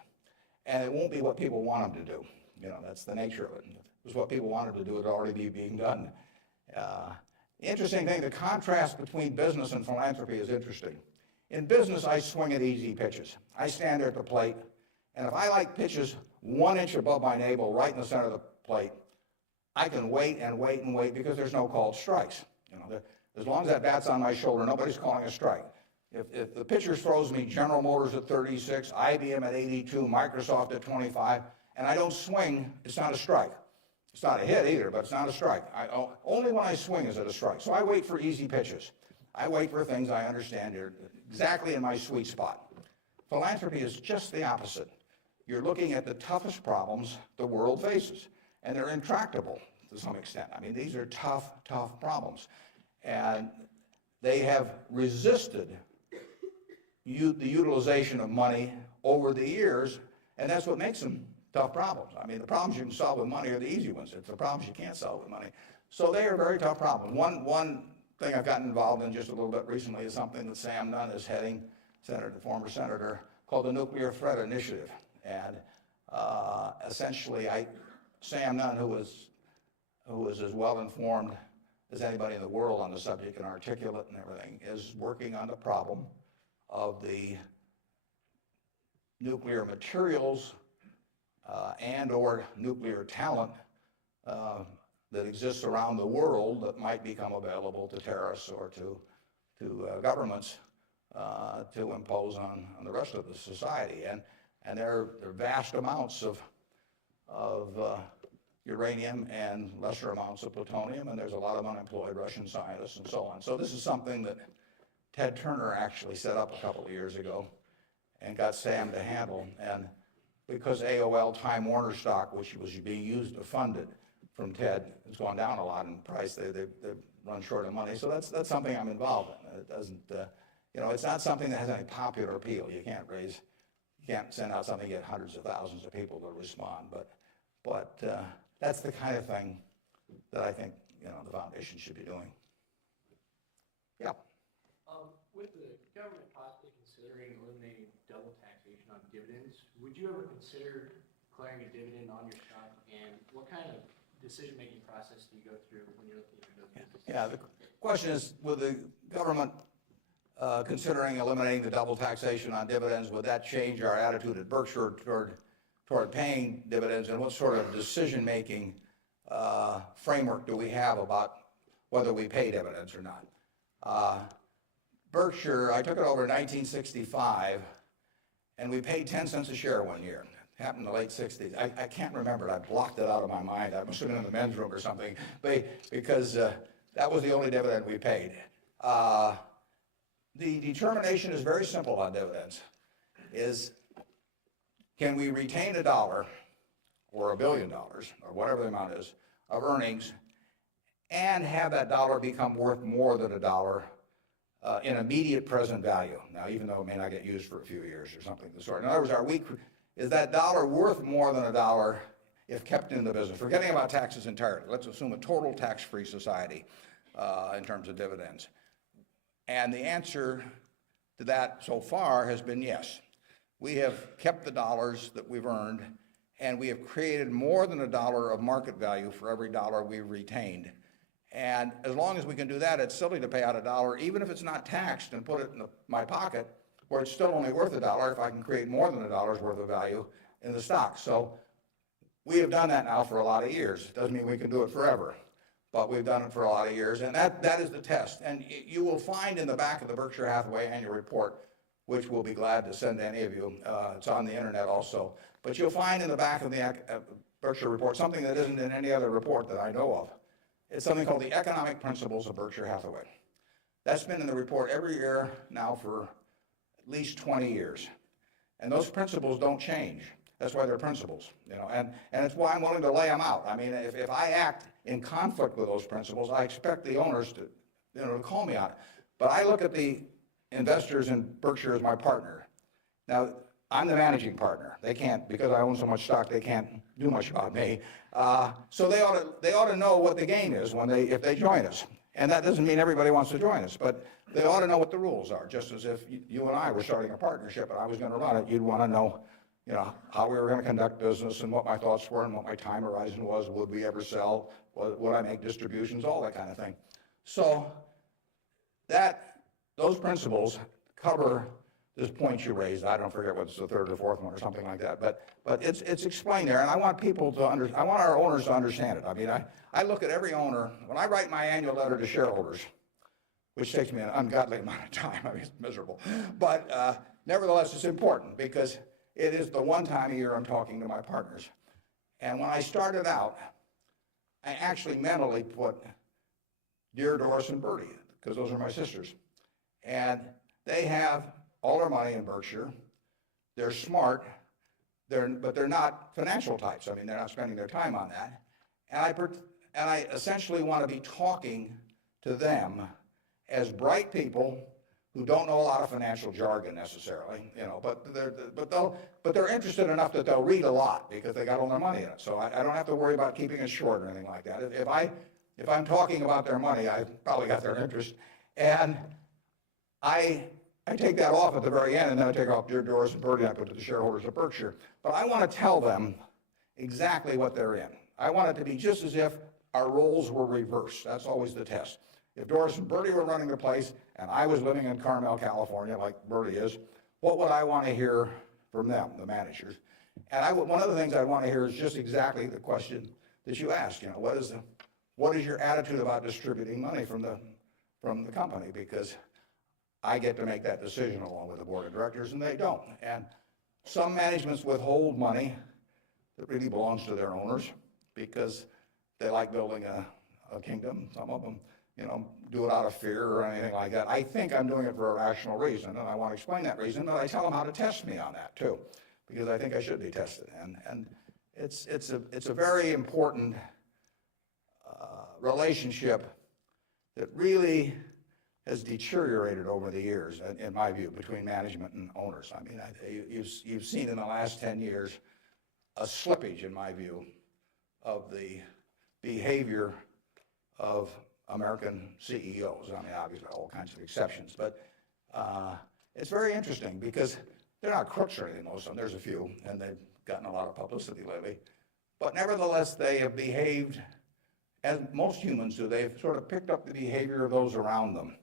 And it won't be what people want them to do. You know, that's the nature of it. If it was what people wanted to do, it would already be being done. The interesting thing, the contrast between business and philanthropy is interesting. In business, I swing at easy pitches. I stand there at the plate, and if I like pitches 1 inch above my navel, right in the center of the plate, I can wait and wait and wait because there's no called strikes. You know, as long as that bat's on my shoulder, nobody's calling a strike. If the pitcher throws me General Motors at 36, IBM at 82, Microsoft at 25, and I don't swing, it's not a strike. It's not a hit either, but it's not a strike. Only when I swing is it a strike. So I wait for easy pitches. I wait for things I understand are exactly in my sweet spot. Philanthropy is just the opposite. You're looking at the toughest problems the world faces, and they're intractable to some extent. I mean, these are tough problems. And they have resisted the utilization of money over the years, and that's what makes them tough problems. I mean, the problems you can solve with money are the easy ones. It's the problems you can't solve with money. So they are very tough problems. One thing I've gotten involved in just a little bit recently is something that Sam Nunn is heading, the former senator, called the Nuclear Threat Initiative. And essentially, Sam Nunn, who is as well informed as anybody in the world on the subject and articulate and everything, is working on the problem of the nuclear materials and or nuclear talent that exists around the world that might become available to terrorists or to governments to impose on the rest of the society. And there are vast amounts of uranium and lesser amounts of plutonium, and there's a lot of unemployed Russian scientists and so on. So this is something that Ted Turner actually set up a couple of years ago and got Sam to handle. And because AOL Time Warner stock, which was being used to fund it from Ted, has gone down a lot in price, they've run short of money. So that's something I'm involved in. It doesn't, you know, it's not something that has any popular appeal. You can't send out something and get hundreds of thousands of people to respond. But that's the kind of thing that I think, you know, the foundation should be doing. Yeah. With the government possibly considering eliminating double taxation on dividends, would you ever consider declaring a dividend on your stock? And what kind of decision-making process do you go through when you're looking at those businesses? Yeah, the question is, with the government considering eliminating the double taxation on dividends, would that change our attitude at Berkshire toward paying dividends, and what sort of decision-making framework do we have about whether we pay dividends or not? Berkshire, I took it over in 1965, and we paid 10 cents a share one year. It happened in the late 60s. I can't remember it. I blocked it out of my mind. I must have been in the men's room or something, because that was the only dividend we paid. The determination is very simple on dividends, is can we retain $1 or $1 billion, or whatever the amount is, of earnings, and have that dollar become worth more than $1 in immediate present value. Now, even though it may not get used for a few years or something of the sort. In other words, is that dollar worth more than a dollar if kept in the business? Forgetting about taxes entirely. Let's assume a total tax-free society in terms of dividends. And the answer to that so far has been yes. We have kept the dollars that we've earned, and we have created more than a dollar of market value for every dollar we've retained. And as long as we can do that, it's silly to pay out a dollar, even if it's not taxed, and put it in my pocket, where it's still only worth a dollar if I can create more than a dollar's worth of value in the stock. So we have done that now for a lot of years. It doesn't mean we can do it forever, but we've done it for a lot of years, and that is the test. And you will find in the back of the Berkshire Hathaway annual report, which we'll be glad to send to any of you, it's on the internet also, but you'll find in the back of the Berkshire report something that isn't in any other report that I know of. It's something called the Economic Principles of Berkshire Hathaway. That's been in the report every year now for at least 20 years. And those principles don't change. That's why they're principles, and it's why I'm willing to lay them out. I mean, if I act in conflict with those principles, I expect the owners to, to call me on it. But I look at the investors in Berkshire as my partner. Now, I'm the managing partner. They can't, because I own so much stock, they can't do much about me. So they ought to know what the game is if they join us. And that doesn't mean everybody wants to join us, but they ought to know what the rules are. Just as if you and I were starting a partnership and I was going to run it, you'd want to know, how we were going to conduct business and what my thoughts were and what my time horizon was. Would we ever sell? Would I make distributions? All that kind of thing. So those principles cover this point you raised. I don't forget what's the third or fourth one or something like that, but it's explained there, and I want people to I want our owners to understand it. I mean, I look at every owner when I write my annual letter to shareholders, which takes me an ungodly amount of time. I mean, it's miserable, but nevertheless, it's important because it is the one time a year I'm talking to my partners. And when I started out, I actually mentally put Dear Doris and Bertie, because those are my sisters, and they have all their money in Berkshire. They're smart, but they're not financial types. I mean, they're not spending their time on that. And I essentially want to be talking to them as bright people who don't know a lot of financial jargon necessarily, but they're interested enough that they'll read a lot because they got all their money in it. So I don't have to worry about keeping it short or anything like that. If I'm talking about their money, I've probably got their interest, and I take that off at the very end, and then I take off Dear Doris and Bertie, and I put it to the shareholders of Berkshire. But I want to tell them exactly what they're in. I want it to be just as if our roles were reversed. That's always the test. If Doris and Bertie were running the place, and I was living in Carmel, California, like Bertie is, what would I want to hear from them, the managers? And one of the things I want to hear is just exactly the question that you asked. What is your attitude about distributing money from the company? Because I get to make that decision along with the board of directors, and they don't. And some managements withhold money that really belongs to their owners because they like building a kingdom. Some of them, do it out of fear or anything like that. I think I'm doing it for a rational reason, and I want to explain that reason, but I tell them how to test me on that too, because I think I should be tested. And it's a very important relationship that really has deteriorated over the years, in my view, between management and owners. I mean, you've seen in the last 10 years a slippage, in my view, of the behavior of American CEOs. I mean, obviously, all kinds of exceptions, but it's very interesting because they're not crooks or anything, most of them. There's a few, and they've gotten a lot of publicity lately. But nevertheless, they have behaved as most humans do. They've sort of picked up the behavior of those around them.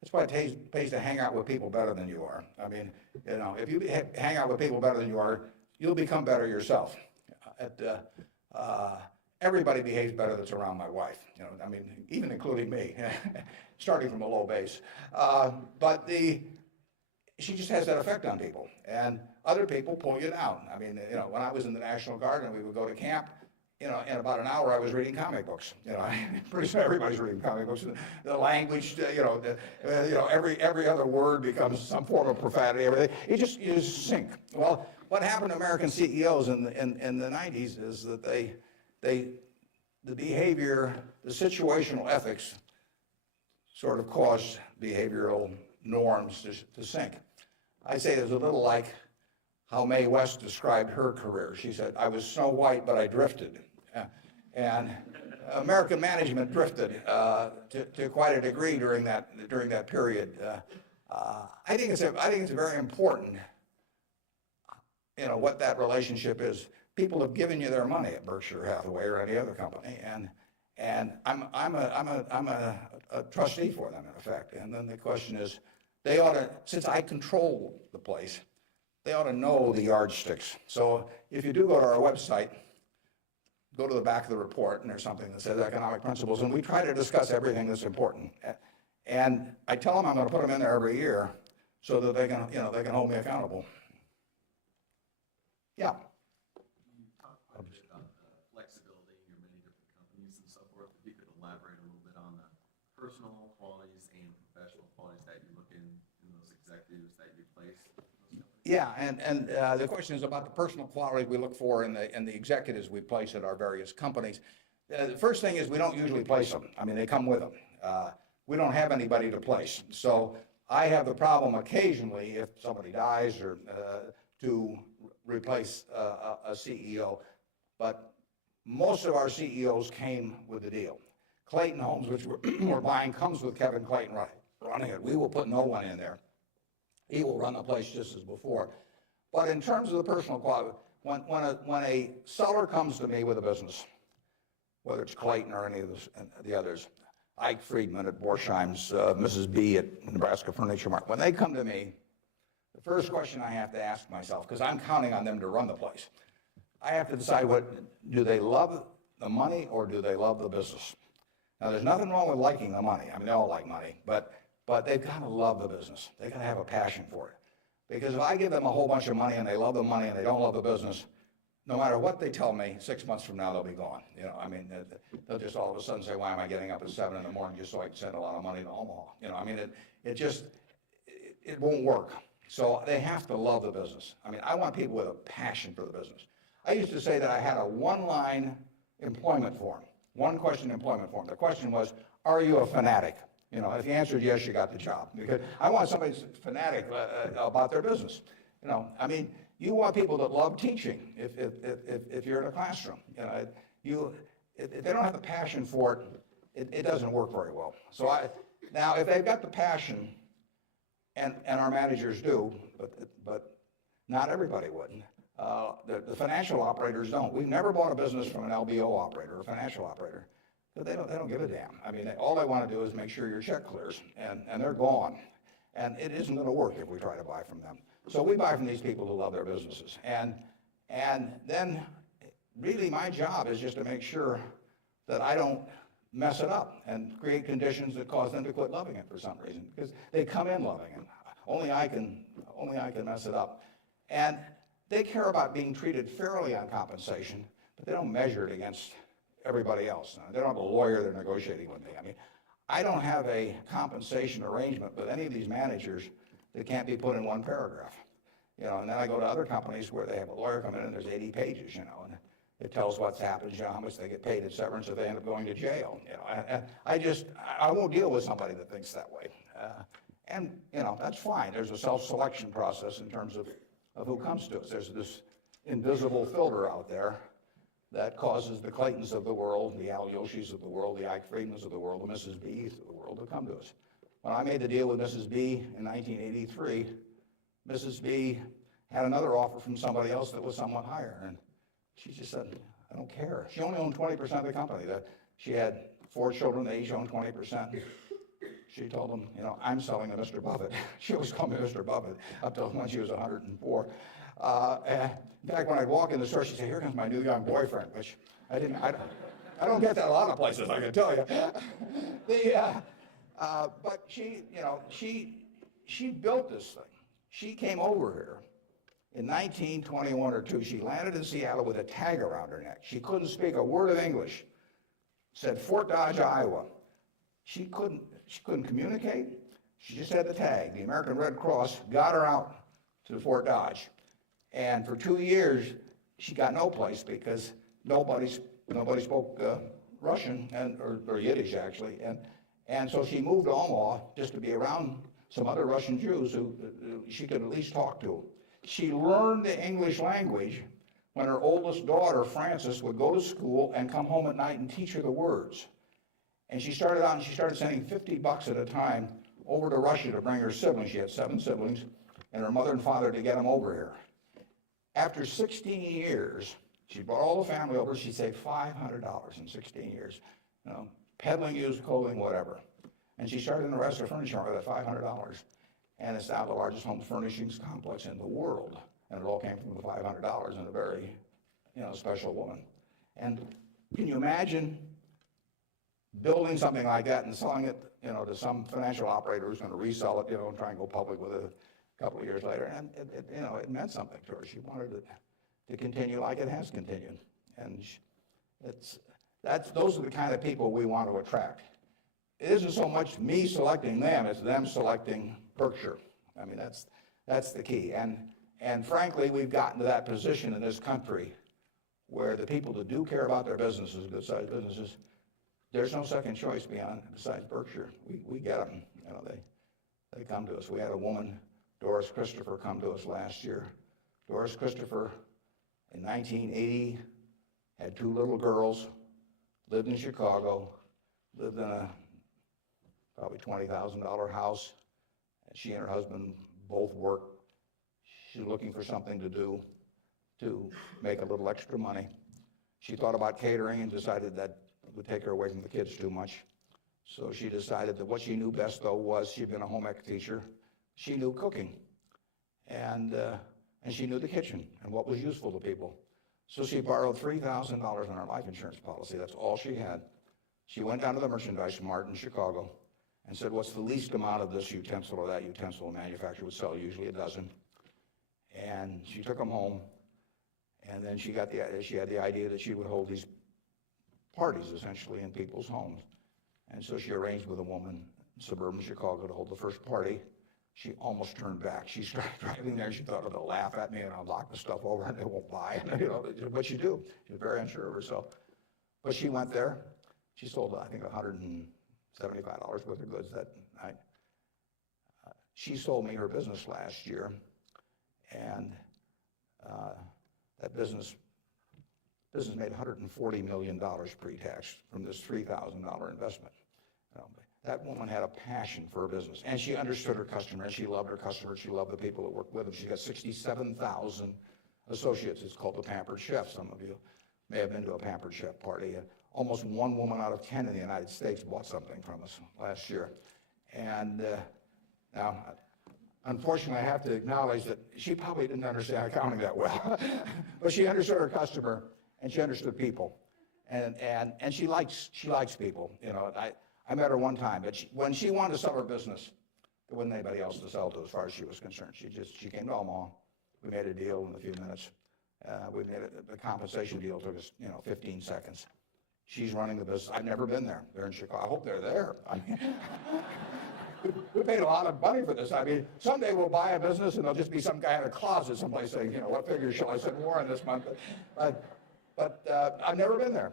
That's why it pays to hang out with people better than you are. I mean, if you hang out with people better than you are, you'll become better yourself. Everybody behaves better that's around my wife. I mean, even including me, starting from a low base. But she just has that effect on people, and other people pull you down. I mean, when I was in the National Guard and we would go to camp, in about an hour I was reading comic books. Pretty soon everybody's reading comic books. The language, every other word becomes some form of profanity. Everything. You just sink. Well, what happened to American CEOs in the 90s is that the behavior, the situational ethics sort of caused behavioral norms to sink. I say it's a little like how Mae West described her career. She said, I was Snow White, but I drifted. And American management drifted to quite a degree during that period. I think it's very important, what that relationship is. People have given you their money at Berkshire Hathaway or any other company, and I'm a trustee for them in effect. And then the question is, they ought to, since I control the place, they ought to know the yardsticks. So if you do go to our website, go to the back of the report, and there's something that says economic principles, and we try to discuss everything that's important. And I tell them I'm going to put them in there every year so that they can hold me accountable. Yeah. You talked quite a bit about the flexibility in your many different companies and so forth. If you could elaborate a little bit on the personal qualities and professional qualities that you look in those executives that you place. Yeah, and the question is about the personal qualities we look for in the executives we place at our various companies. The first thing is we don't usually place them. I mean, they come with them. We don't have anybody to place. So I have the problem occasionally if somebody dies or to replace a CEO. But most of our CEOs came with the deal. Clayton Homes, which we're buying, comes with Kevin Clayton running it. We will put no one in there. He will run the place just as before. But in terms of the personal quality, when a seller comes to me with a business, whether it's Clayton or any of the others, Ike Friedman at Borsheim's, Mrs. B at Nebraska Furniture Mart, when they come to me, the first question I have to ask myself, because I'm counting on them to run the place, I have to decide do they love the money or do they love the business? Now, there's nothing wrong with liking the money. I mean, they all like money, but they've got to love the business. They've got to have a passion for it. Because if I give them a whole bunch of money and they love the money and they don't love the business, no matter what they tell me, 6 months from now they'll be gone. I mean, they'll just all of a sudden say, why am I getting up at 7 in the morning just so I can send a lot of money to Omaha? I mean, it won't work. So they have to love the business. I mean, I want people with a passion for the business. I used to say that I had a one-line employment form, one-question employment form. The question was, are you a fanatic? If you answered yes, you got the job. Because I want somebody who's fanatic about their business. I mean, you want people that love teaching if you're in a classroom. If they don't have the passion for it, it doesn't work very well. So now, if they've got the passion, and our managers do, but not everybody would. The financial operators don't. We've never bought a business from an LBO operator, a financial operator. They don't give a damn. I mean, all they want to do is make sure your check clears, and they're gone. And it isn't going to work if we try to buy from them. So we buy from these people who love their businesses. And then really my job is just to make sure that I don't mess it up and create conditions that cause them to quit loving it for some reason, because they come in loving it. Only I can mess it up. And they care about being treated fairly on compensation, but they don't measure it against everybody else. They don't have a lawyer they're negotiating with me. I mean, I don't have a compensation arrangement with any of these managers that can't be put in one paragraph. And then I go to other companies where they have a lawyer come in and there's 80 pages, and it tells what's happened, how much they get paid at severance if they end up going to jail. I won't deal with somebody that thinks that way. And that's fine. There's a self-selection process in terms of who comes to us. There's this invisible filter out there that causes the Claytons of the world, the Al Yoshis of the world, the Ike Friedmans of the world, the Mrs. B's of the world to come to us. When I made the deal with Mrs. B in 1983, Mrs. B had another offer from somebody else that was somewhat higher, and she just said, I don't care. She only owned 20% of the company. She had 4 children, they each owned 20%. She told them, I'm selling to Mr. Buffett. She always called me Mr. Buffett up till when she was 104. In fact, when I'd walk in the store, she'd say, here comes my new young boyfriend, which I don't get that a lot of places, I can tell you. But she built this thing. She came over here in 1921 or 2. She landed in Seattle with a tag around her neck. She couldn't speak a word of English. Said Fort Dodge, Iowa. She couldn't communicate. She just had the tag. The American Red Cross got her out to Fort Dodge. And for 2 years, she got no place because nobody spoke Russian or Yiddish actually, And so she moved to Omaha just to be around some other Russian Jews who she could at least talk to. She learned the English language when her oldest daughter, Frances, would go to school and come home at night and teach her the words. And she started out and she started sending $50 at a time over to Russia to bring her siblings. She had 7 siblings, and her mother and father to get them over here. After 16 years, she brought all the family over. She saved $500 in 16 years, peddling used clothing, whatever. And she started in the rest of the furniture with that $500. And it's now the largest home furnishings complex in the world. And it all came from the $500 and a very, special woman. And can you imagine building something like that and selling it, to some financial operator who's going to resell it, and try and go public with it a couple of years later? And it meant something to her. She wanted it to continue like it has continued. And those are the kind of people we want to attract. It isn't so much me selecting them, it's them selecting Berkshire. I mean, that's the key. And frankly, we've gotten to that position in this country where the people that do care about their businesses, good-sized businesses, there's no second choice besides Berkshire. We get them. They come to us. We had a woman, Doris Christopher, come to us last year. Doris Christopher, in 1980, had 2 little girls, lived in Chicago, lived in a probably $20,000 house. She and her husband both worked. She's looking for something to do to make a little extra money. She thought about catering and decided that it would take her away from the kids too much. So she decided that what she knew best, though, was she'd been a home ec teacher. She knew cooking, and she knew the kitchen and what was useful to people. So she borrowed $3,000 on her life insurance policy. That's all she had. She went down to the merchandise mart in Chicago and said, what's the least amount of this utensil or that utensil a manufacturer would sell, usually a dozen. And she took them home, and then she had the idea that she would hold these parties, essentially, in people's homes. And so she arranged with a woman in suburban Chicago to hold the first party. She almost turned back. She started driving there. She thought, oh, they'll laugh at me, and I'll knock the stuff over, and they won't buy it. But she do. She was very unsure of herself. But she went there. She sold, I think, $175 worth of goods that night. She sold me her business last year, and that business made $140 million pre-tax from this $3,000 investment. That woman had a passion for her business, and she understood her customer, and she loved her customers. She loved the people that worked with them. She's got 67,000 associates. It's called the Pampered Chef. Some of you may have been to a Pampered Chef party. Almost 1 woman out of 10 in the United States bought something from us last year. And now, unfortunately, I have to acknowledge that she probably didn't understand accounting that well. But she understood her customer, and she understood people. And she likes people. I met her one time, but when she wanted to sell her business, there wasn't anybody else to sell to as far as she was concerned. She came to Omaha. We made a deal in a few minutes. The compensation deal took us, 15 seconds. She's running the business. I've never been there. They're in Chicago. I hope they're there. I mean, we paid a lot of money for this. I mean, someday we'll buy a business and there'll just be some guy in a closet someplace saying, what figure shall I send Warren this month? But I've never been there.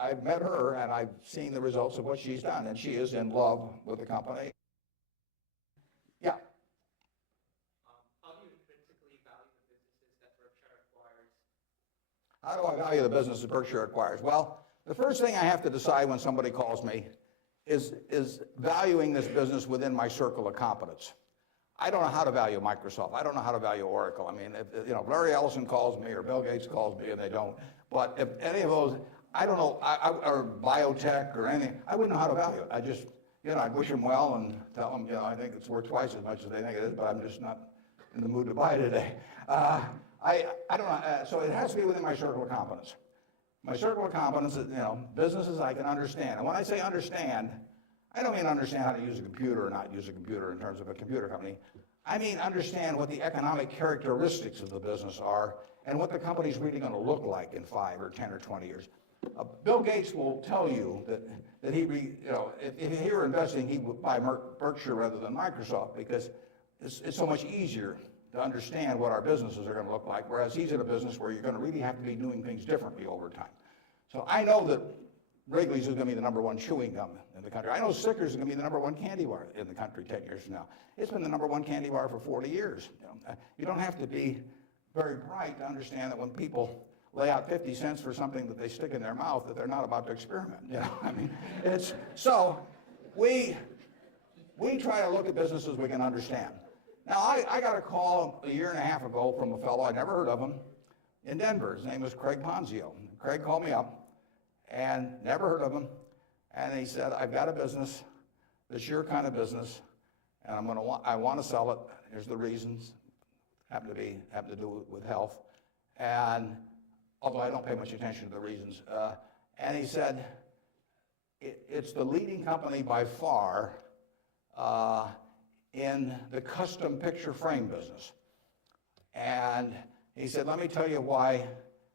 I've met her and I've seen the results of what she's done, and she is in love with the company. Yeah. How do you intrinsically value the businesses that Berkshire acquires? How do I value the businesses Berkshire acquires? Well, the first thing I have to decide when somebody calls me is valuing this business within my circle of competence. I don't know how to value Microsoft. I don't know how to value Oracle. I mean, if Larry Ellison calls me or Bill Gates calls me, and they don't. But if any of those, I don't know, or biotech or anything, I wouldn't know how to value it. I just, I'd wish them well and tell them, I think it's worth twice as much as they think it is, but I'm just not in the mood to buy it today. I don't know. So it has to be within my circle of competence. My circle of competence is, businesses I can understand. And when I say understand, I don't mean understand how to use a computer or not use a computer in terms of a computer company. I mean understand what the economic characteristics of the business are and what the company's really going to look like in 5 or 10 or 20 years. Bill Gates will tell you that if he were investing, he would buy Berkshire rather than Microsoft because it's so much easier to understand what our businesses are going to look like, whereas he's in a business where you're going to really have to be doing things differently over time. So I know that Wrigley's is going to be the number one chewing gum in the country. I know Snickers is going to be the number one candy bar in the country 10 years from now. It's been the number one candy bar for 40 years. You don't have to be very bright to understand that when people lay out 50 cents for something that they stick in their mouth, that they're not about to experiment. I mean, it's so we try to look at businesses we can understand. Now, I got a call a year and a half ago from a fellow, I never heard of him, in Denver. His name was Craig Ponzio. Craig called me up, and never heard of him, and he said, I've got a business, that's your kind of business, and I want to sell it. Here's the reasons, happen to do with health, and although I don't pay much attention to the reasons, and he said, it's the leading company by far in the custom picture frame business. And he said, let me tell you why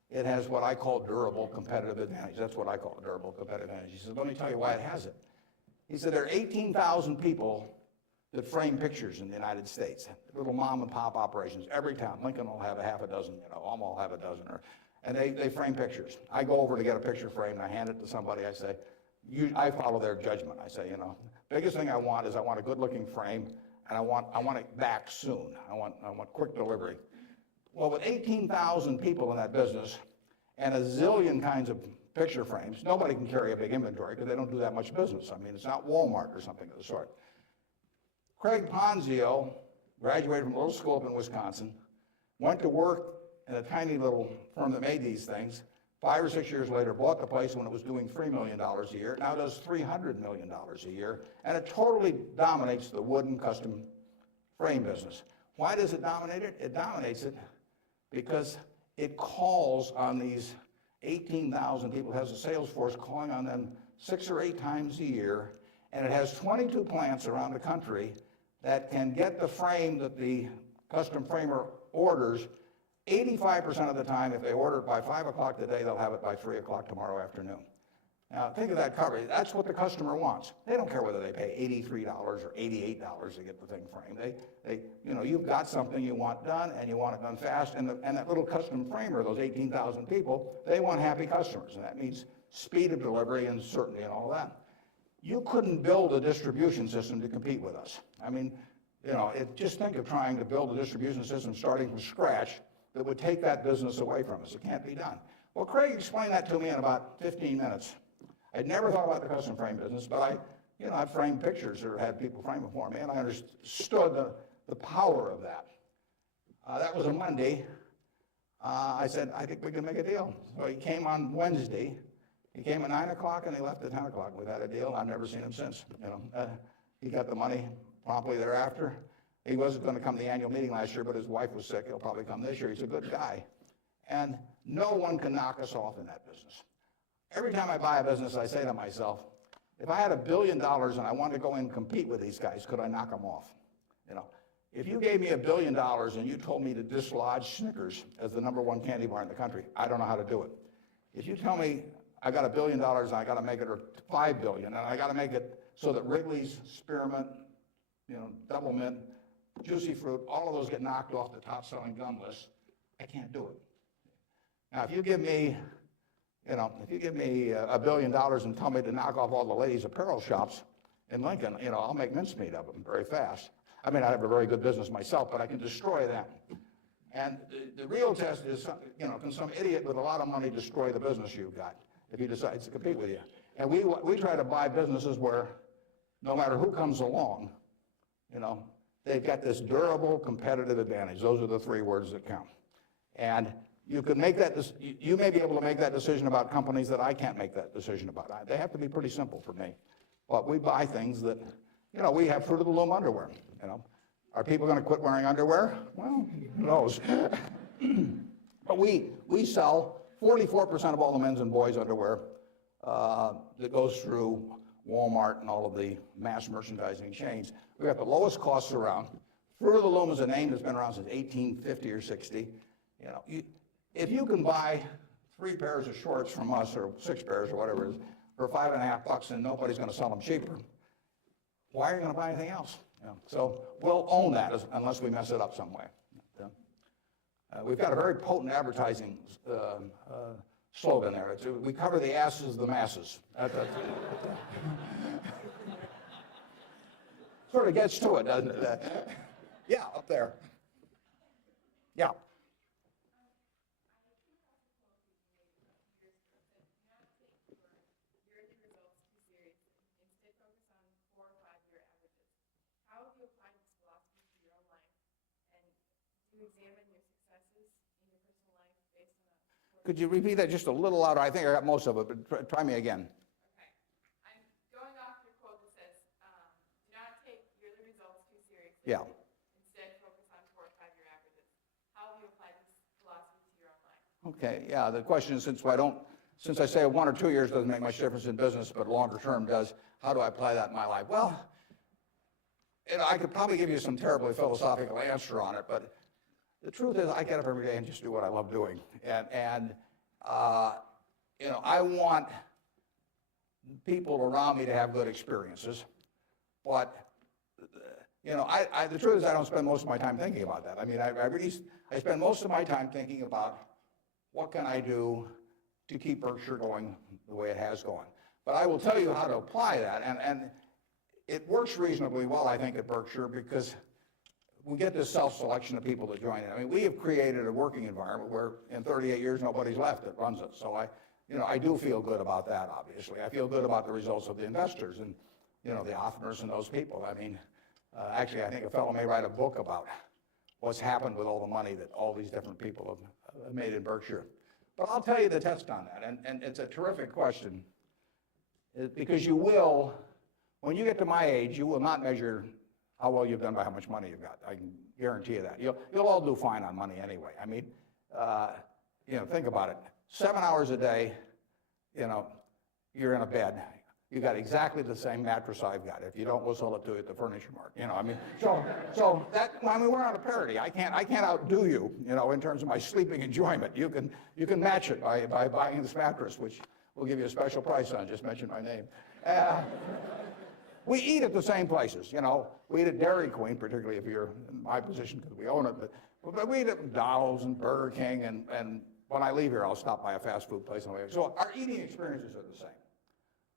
it has what I call durable competitive advantage. That's what I call durable competitive advantage. He said, let me tell you why it has it. He said, there are 18,000 people that frame pictures in the United States, little mom and pop operations. Every town, Lincoln will have a half a dozen, Alma will have a dozen, and they frame pictures. I go over to get a picture frame, and I hand it to somebody. I say, I follow their judgment. I say, biggest thing I want is I want a good-looking frame, and I want it back soon. I want quick delivery. Well, with 18,000 people in that business and a zillion kinds of picture frames, nobody can carry a big inventory because they don't do that much business. I mean, it's not Walmart or something of the sort. Craig Ponzio graduated from a little school up in Wisconsin, went to work in a tiny little firm that made these things. 5 or 6 years later, bought the place when it was doing $3 million a year. Now does $300 million a year, and it totally dominates the wooden custom frame business. Why does it dominate it? It dominates it because it calls on these 18,000 people. It has a sales force calling on them 6 or 8 times a year, and it has 22 plants around the country that can get the frame that the custom framer orders 85% of the time. If they order it by 5 o'clock today, they'll have it by 3 o'clock tomorrow afternoon. Now, think of that coverage. That's what the customer wants. They don't care whether they pay $83 or $88 to get the thing framed. You've got something you want done, and you want it done fast, and that little custom framer, those 18,000 people, they want happy customers, and that means speed of delivery and certainty and all that. You couldn't build a distribution system to compete with us. I mean, just think of trying to build a distribution system starting from scratch that would take that business away from us. It can't be done. Well, Craig explained that to me in about 15 minutes. I'd never thought about the custom frame business, but I've framed pictures or had people frame them for me, and I understood the power of that. That was a Monday. I said, I think we can make a deal. So he came on Wednesday. He came at 9 o'clock, and he left at 10 o'clock. We've had a deal. I've never seen him since. He got the money promptly thereafter. He wasn't going to come to the annual meeting last year, but his wife was sick. He'll probably come this year. He's a good guy. And no one can knock us off in that business. Every time I buy a business, I say to myself, if I had $1 billion and I wanted to go in and compete with these guys, could I knock them off? If you gave me $1 billion and you told me to dislodge Snickers as the number one candy bar in the country, I don't know how to do it. If you tell me I got $1 billion and I got to make it, or $5 billion, and I got to make it so that Wrigley's, Spearmint, Double Mint, Juicy Fruit, all of those get knocked off the top-selling gum list, I can't do it. Now, if you give me $1 billion and tell me to knock off all the ladies' apparel shops in Lincoln, I'll make mincemeat of them very fast. I mean, I have a very good business myself, but I can destroy them. And the real test is, can some idiot with a lot of money destroy the business you've got if he decides to compete with you? And we try to buy businesses where no matter who comes along, they've got this durable competitive advantage. Those are the 3 words that count. And you can make that. You may be able to make that decision about companies that I can't make that decision about. They have to be pretty simple for me. But we buy things that, we have Fruit of the Loom underwear. Are people going to quit wearing underwear? Well, who knows? But we sell 44% of all the men's and boys' underwear that goes through Walmart and all of the mass merchandising chains. We got the lowest costs around. Fruit of the Loom is a name that's been around since 1850 or 60. If you can buy 3 pairs of shorts from us, or 6 pairs or whatever it is, for $5.50 and nobody's going to sell them cheaper, why are you going to buy anything else? So we'll own that unless we mess it up some way. We've got a very potent advertising slogan there. We cover the asses of the masses. Sort of gets to it, doesn't it? Yeah, up there. Yeah. Could you repeat that just a little louder? I think I got most of it, but try me again. Okay. I'm going off your quote that says, do not take yearly results too seriously. Yeah. Instead, focus on 4 or 5-year averages. How have you applied this philosophy to your own life? Okay, yeah, the question is, since I say 1 or 2 years doesn't make much difference in business, but longer term does, how do I apply that in my life? Well, I could probably give you some terribly philosophical answer on it, but the truth is I get up every day and just do what I love doing. And I want people around me to have good experiences, but the truth is I don't spend most of my time thinking about that. I mean, I spend most of my time thinking about what can I do to keep Berkshire going the way it has gone. But I will tell you how to apply that, and it works reasonably well, I think, at Berkshire, because we get this self-selection of people that join in. I mean, we have created a working environment where in 38 years nobody's left that runs it. So I do feel good about that, obviously. I feel good about the results of the investors and, the Hoffners and those people. I mean, actually, I think a fellow may write a book about what's happened with all the money that all these different people have made in Berkshire. But I'll tell you the test on that, and it's a terrific question, because you will, when you get to my age, you will not measure how well you've done by how much money you've got. I can guarantee you that. You'll all do fine on money anyway. I mean, think about it. 7 hours a day, you're in a bed. You got exactly the same mattress I've got. If you don't, we'll sell it to you at the furniture mart. We're on a parity. I can't outdo you, in terms of my sleeping enjoyment. You can match it by buying this mattress, which we'll give you a special price on. Just mention my name. We eat at the same places, We eat at Dairy Queen, particularly if you're in my position because we own it. But we eat at McDonald's and Burger King, and when I leave here, I'll stop by a fast food place. So our eating experiences are the same.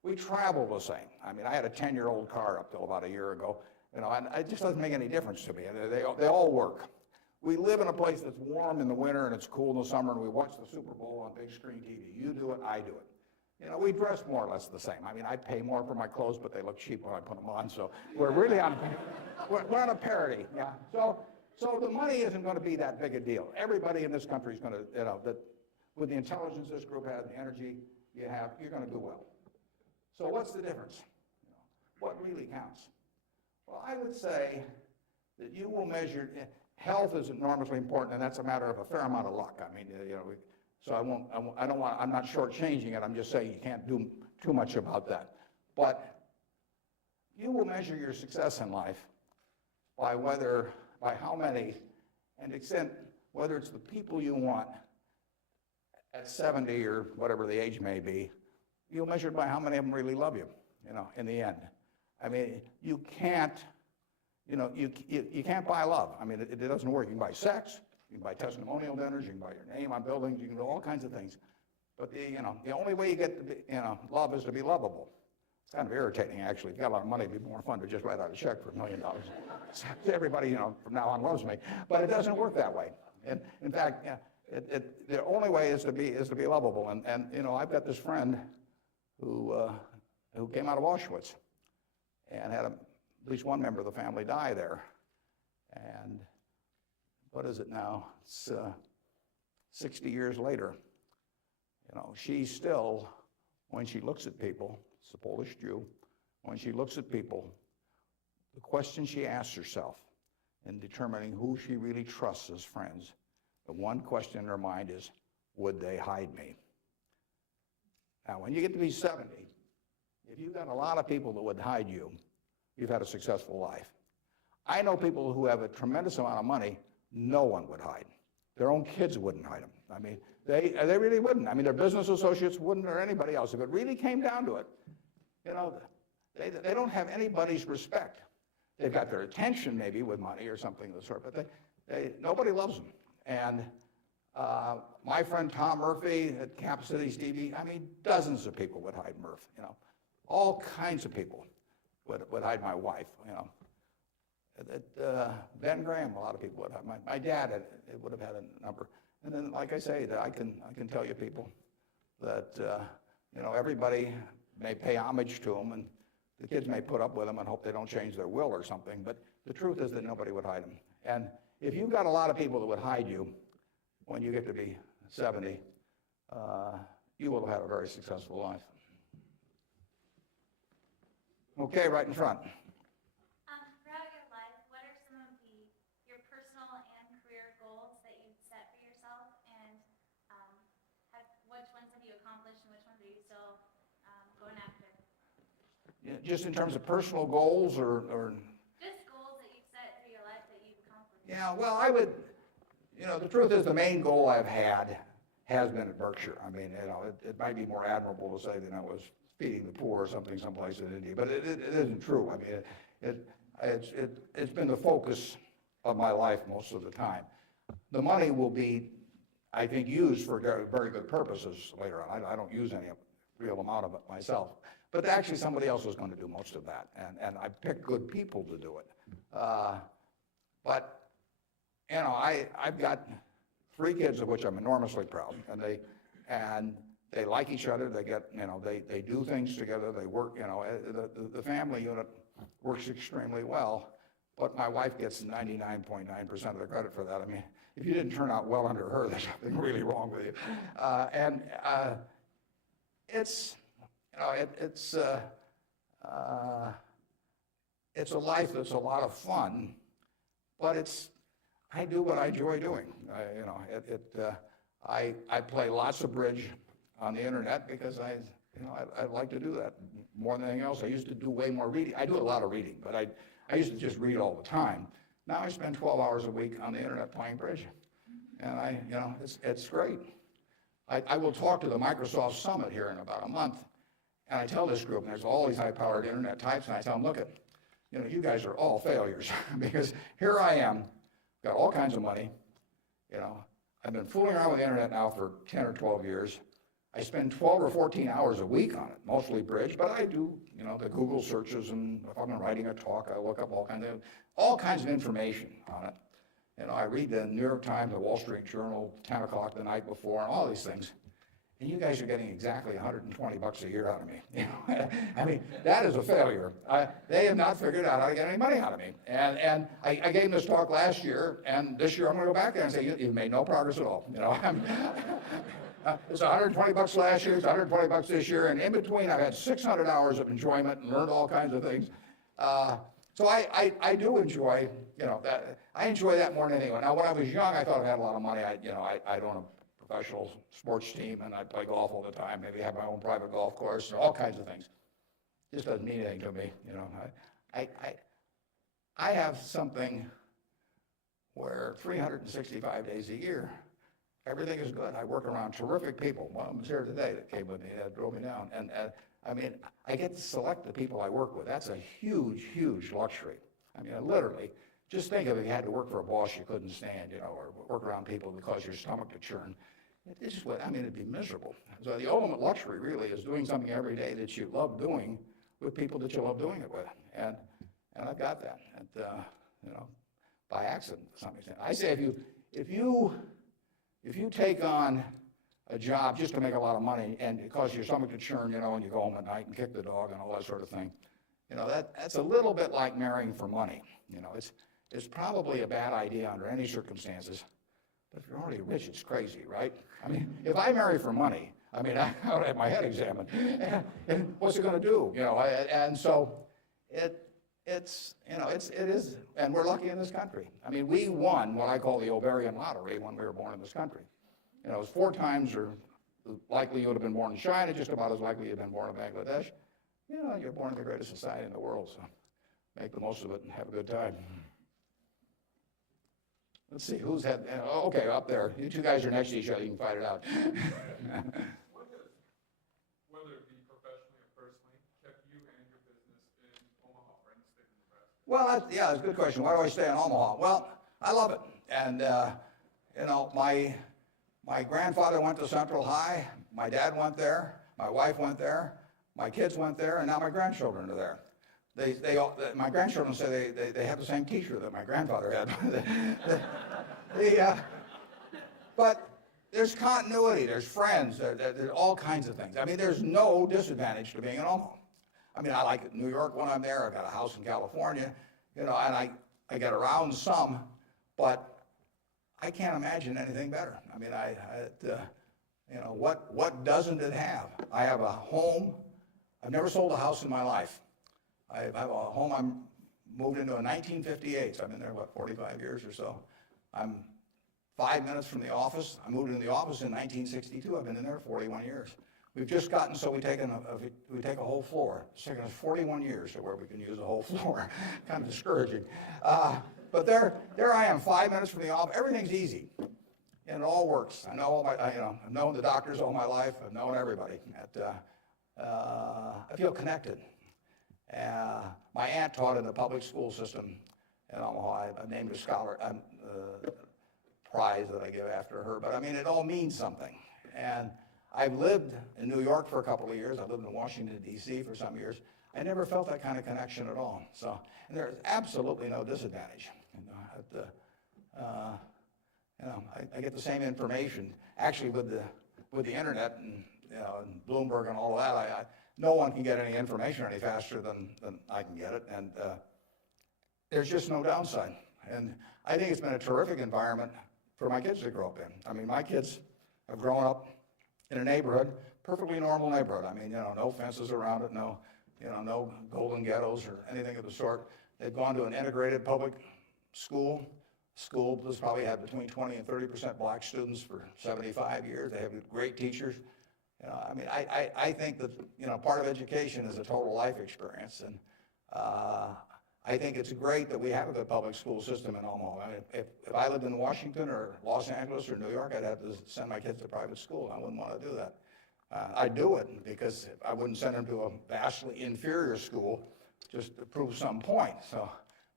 We travel the same. I mean, I had a 10-year-old car up till about a year ago, and it just doesn't make any difference to me. They all work. We live in a place that's warm in the winter and it's cool in the summer, and we watch the Super Bowl on big screen TV. You do it, I do it. We dress more or less the same. I mean, I pay more for my clothes, but they look cheap when I put them on. So we're really on a parity. Yeah. So the money isn't going to be that big a deal. Everybody in this country is going to, with the intelligence this group has, the energy you have, you're going to do well. So what's the difference? What really counts? Well, I would say that you will measure, health is enormously important, and that's a matter of a fair amount of luck. I mean, so I'm not shortchanging it. I'm just saying you can't do too much about that. But you will measure your success in life by how many, and extent, whether it's the people you want at 70 or whatever the age may be, you'll measure it by how many of them really love you, in the end. I mean, you can't buy love. I mean, it doesn't work. You can buy sex. You can buy testimonial dinners, you can buy your name on buildings, you can do all kinds of things. But the only way you get to be, love is to be lovable. It's kind of irritating, actually. If you got a lot of money, it'd be more fun to just write out a check for $1 million. So everybody, from now on loves me. But it doesn't work that way. And in fact, the only way is to be lovable. And I've got this friend who came out of Auschwitz and had at least one member of the family die there. And what is it now? It's 60 years later. She still, when she looks at people, it's a Polish Jew, when she looks at people, the question she asks herself in determining who she really trusts as friends, the one question in her mind is, would they hide me? Now, when you get to be 70, if you've got a lot of people that would hide you, you've had a successful life. I know people who have a tremendous amount of money, no one would hide. Their own kids wouldn't hide them. I mean, they really wouldn't. I mean, their business associates wouldn't, or anybody else. If it really came down to it, they don't have anybody's respect. They've got their attention maybe with money or something of the sort, but nobody loves them. And My friend Tom Murphy at Camp Cities TV, I mean, dozens of people would hide Murph, you know. All kinds of people would hide my wife, you know. Ben Graham, a lot of people would hide. My dad would have had a number. And then, like I say, I can tell you people that, you know, everybody may pay homage to them, and the kids may put up with them and hope they don't change their will or something, but the truth is that nobody would hide them. And if you've got a lot of people that would hide you when you get to be 70, you will have had a very successful life. Okay, right in front. Throughout your life, what are some of your personal and career goals that you've set for yourself, and which ones have you accomplished, and which ones are you still going after? Yeah, just in terms of personal goals or Just goals that you've set for your life that you've accomplished. Yeah, well, I would, you know, the truth is the main goal I've had has been at Berkshire. I mean, you know, it might be more admirable to say that I was feeding the poor or something someplace in India, but it isn't true. I mean, it's been the focus of my life most of the time. The money will be, I think, used for very good purposes later on. I don't use any real amount of it myself, but actually somebody else is going to do most of that, and I pick good people to do it. But you know, I've got 3 kids of which I'm enormously proud, and they like each other. They get, you know, they do things together. They work, you know, the family unit works extremely well. But my wife gets 99.9% of the credit for that. I mean, if you didn't turn out well under her, there's something really wrong with you. It's, you know, it's a life that's a lot of fun, but I do what I enjoy doing. You know, I play lots of bridge on the internet because I like to do that more than anything else. I used to do way more reading. I do a lot of reading, but I used to just read all the time. Now I spend 12 hours a week on the internet playing bridge, and you know, it's great. I will talk to the Microsoft Summit here in about a month, and I tell this group, and there's all these high-powered internet types, and I tell them, look, you know, you guys are all failures because here I am, got all kinds of money, you know. I've been fooling around with the internet now for 10 or 12 years. I spend 12 or 14 hours a week on it, mostly bridge, but I do, you know, the Google searches, and if I'm writing a talk, I look up all kinds of information on it. You know, I read the New York Times, the Wall Street Journal, 10 o'clock the night before, and all these things. And you guys are getting exactly $120 a year out of me. You know? I mean, that is a failure. They have not figured out how to get any money out of me. And I gave this talk last year, and this year I'm going to go back there and say, you've made no progress at all. You know, it's $120 last year, it's $120 this year, and in between I've had 600 hours of enjoyment and learned all kinds of things. So I do enjoy, you know, that. I enjoy that more than anyone. Now, when I was young, I thought I had a lot of money. I'd own a professional sports team, and I'd play golf all the time, maybe have my own private golf course, all kinds of things. Just doesn't mean anything to me, you know. I have something where 365 days a year, everything is good. I work around terrific people. One of them was here today that came with me, that drove me down. And I mean, I get to select the people I work with. That's a huge, huge luxury. I mean, literally, just think of if you had to work for a boss you couldn't stand, you know, or work around people that cause your stomach to churn. It's just what, I mean, it'd be miserable. So the ultimate luxury really is doing something every day that you love doing with people that you love doing it with. And I've got that, and, you know, by accident to some extent. I say if you take on a job just to make a lot of money and it causes your stomach to churn, you know, and you go home at night and kick the dog and all that sort of thing, you know, that's a little bit like marrying for money. You know, it's probably a bad idea under any circumstances, but if you're already rich, it's crazy, right? I mean, if I marry for money, I mean, I would have my head examined, and what's it going to do? You know, and so it's, you know, it is, and we're lucky in this country. I mean, we won what I call the ovarian lottery when we were born in this country. You know, it's 4 times or likely you would have been born in China, just about as likely you've been born in Bangladesh. You know, you're born in the greatest society in the world, so make the most of it and have a good time. Let's see, who's had, okay, up there. You 2 guys are next to each other, you can fight it out. What has, whether it be professionally or personally, kept you and your business in Omaha or in the state of Nebraska? Well, that's a good question. Why do I stay in Omaha? Well, I love it. And, you know, My grandfather went to Central High, my dad went there, my wife went there, my kids went there, and now my grandchildren are there. My grandchildren say they have the same teacher that my grandfather had. But there's continuity, there's friends, there's all kinds of things. I mean, there's no disadvantage to being in Omaha. I mean, I like New York when I'm there. I've got a house in California, and I get around some, but I can't imagine anything better. I mean, what doesn't it have? I have a home. I've never sold a house in my life. I have a home I moved into in 1958, so I've been there, 45 years or so. I'm 5 minutes from the office. I moved into the office in 1962. I've been in there 41 years. We've just gotten so we take a whole floor. It's taken us 41 years to where we can use a whole floor. Kind of discouraging. But there I am, 5 minutes from the office. Everything's easy, and it all works. I know I've known the doctors all my life. I've known everybody. I feel connected. My aunt taught in the public school system in Omaha. I named a scholar prize that I give after her. But I mean, it all means something. And I've lived in New York for a couple of years. I've lived in Washington, D.C. for some years. I never felt that kind of connection at all. So, and there's absolutely no disadvantage. I get the same information. Actually, with the internet and Bloomberg and all of that, no one can get any information any faster than I can get it. And there's just no downside. And I think it's been a terrific environment for my kids to grow up in. I mean, my kids have grown up in a neighborhood, perfectly normal neighborhood. I mean, no fences around it, no golden ghettos or anything of the sort. They've gone to an integrated public school. School has probably had between 20 and 30% black students for 75 years. They have great teachers. I mean, I think that, part of education is a total life experience. And I think it's great that we have a good public school system in Omaha. I mean, if I lived in Washington or Los Angeles or New York, I'd have to send my kids to private school. I wouldn't want to do that. I'd do it because I wouldn't send them to a vastly inferior school just to prove some point.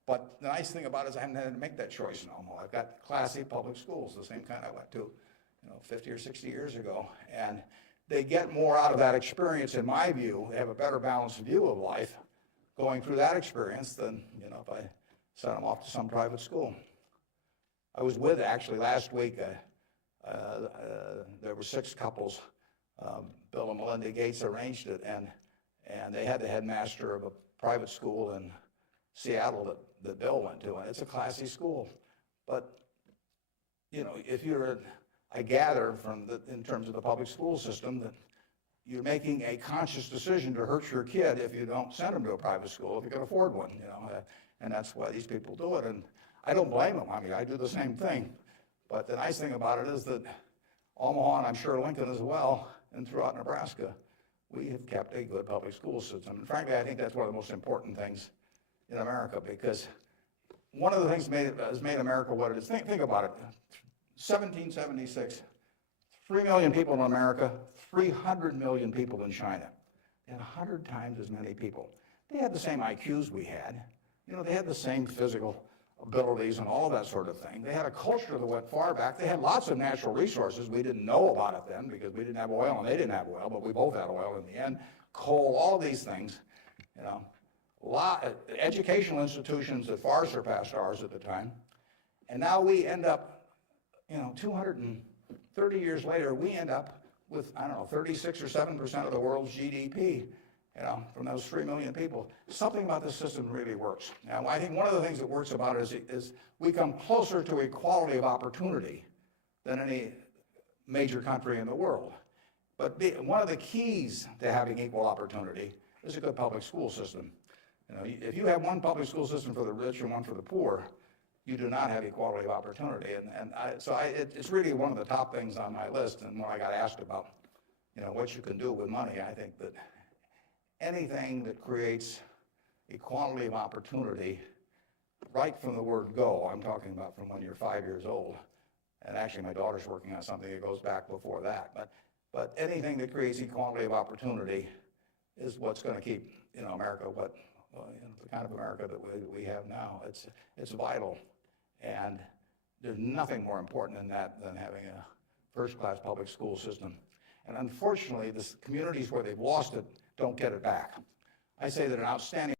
But the nice thing about it is I haven't had to make that choice in Omaha. I've got classy public schools, the same kind I went to 50 or 60 years ago. And they get more out of that experience, in my view. They have a better balanced view of life going through that experience than, if I sent them off to some private school. I was with, actually, last week, there were 6 couples. Bill and Melinda Gates arranged it, and they had the headmaster of a private school in Seattle that Bill went to, and it's a classy school. But, if I gather in terms of the public school system, that you're making a conscious decision to hurt your kid if you don't send them to a private school, if you can afford one, and that's why these people do it. And I don't blame them. I mean, I do the same thing. But the nice thing about it is that Omaha, and I'm sure Lincoln as well, and throughout Nebraska, we have kept a good public school system. And frankly, I think that's one of the most important things in America, because one of the things has made America what it is. Think about it. 1776, 3 million people in America, 300 million people in China. They had 100 times as many people. They had the same IQs we had. They had the same physical abilities and all that sort of thing. They had a culture that went far back. They had lots of natural resources. We didn't know about it then because we didn't have oil and they didn't have oil, but we both had oil in the end. Coal, all of these things, educational institutions that far surpassed ours at the time. And now we end up, 230 years later, we end up with, 36 or 7% of the world's GDP, from those 3 million people. Something about this system really works. Now, I think one of the things that works about it is we come closer to equality of opportunity than any major country in the world. But one of the keys to having equal opportunity is a good public school system. If you have one public school system for the rich and one for the poor, you do not have equality of opportunity. It's really one of the top things on my list. And when I got asked about, what you can do with money, I think that anything that creates equality of opportunity, right from the word go, I'm talking about from when you're 5 years old, and actually my daughter's working on something that goes back before that, but anything that creates equality of opportunity is what's going to keep, America the kind of America that we have now. It's vital, and there's nothing more important than that than having a first-class public school system. And unfortunately, the communities where they've lost it don't get it back. I say that an outstanding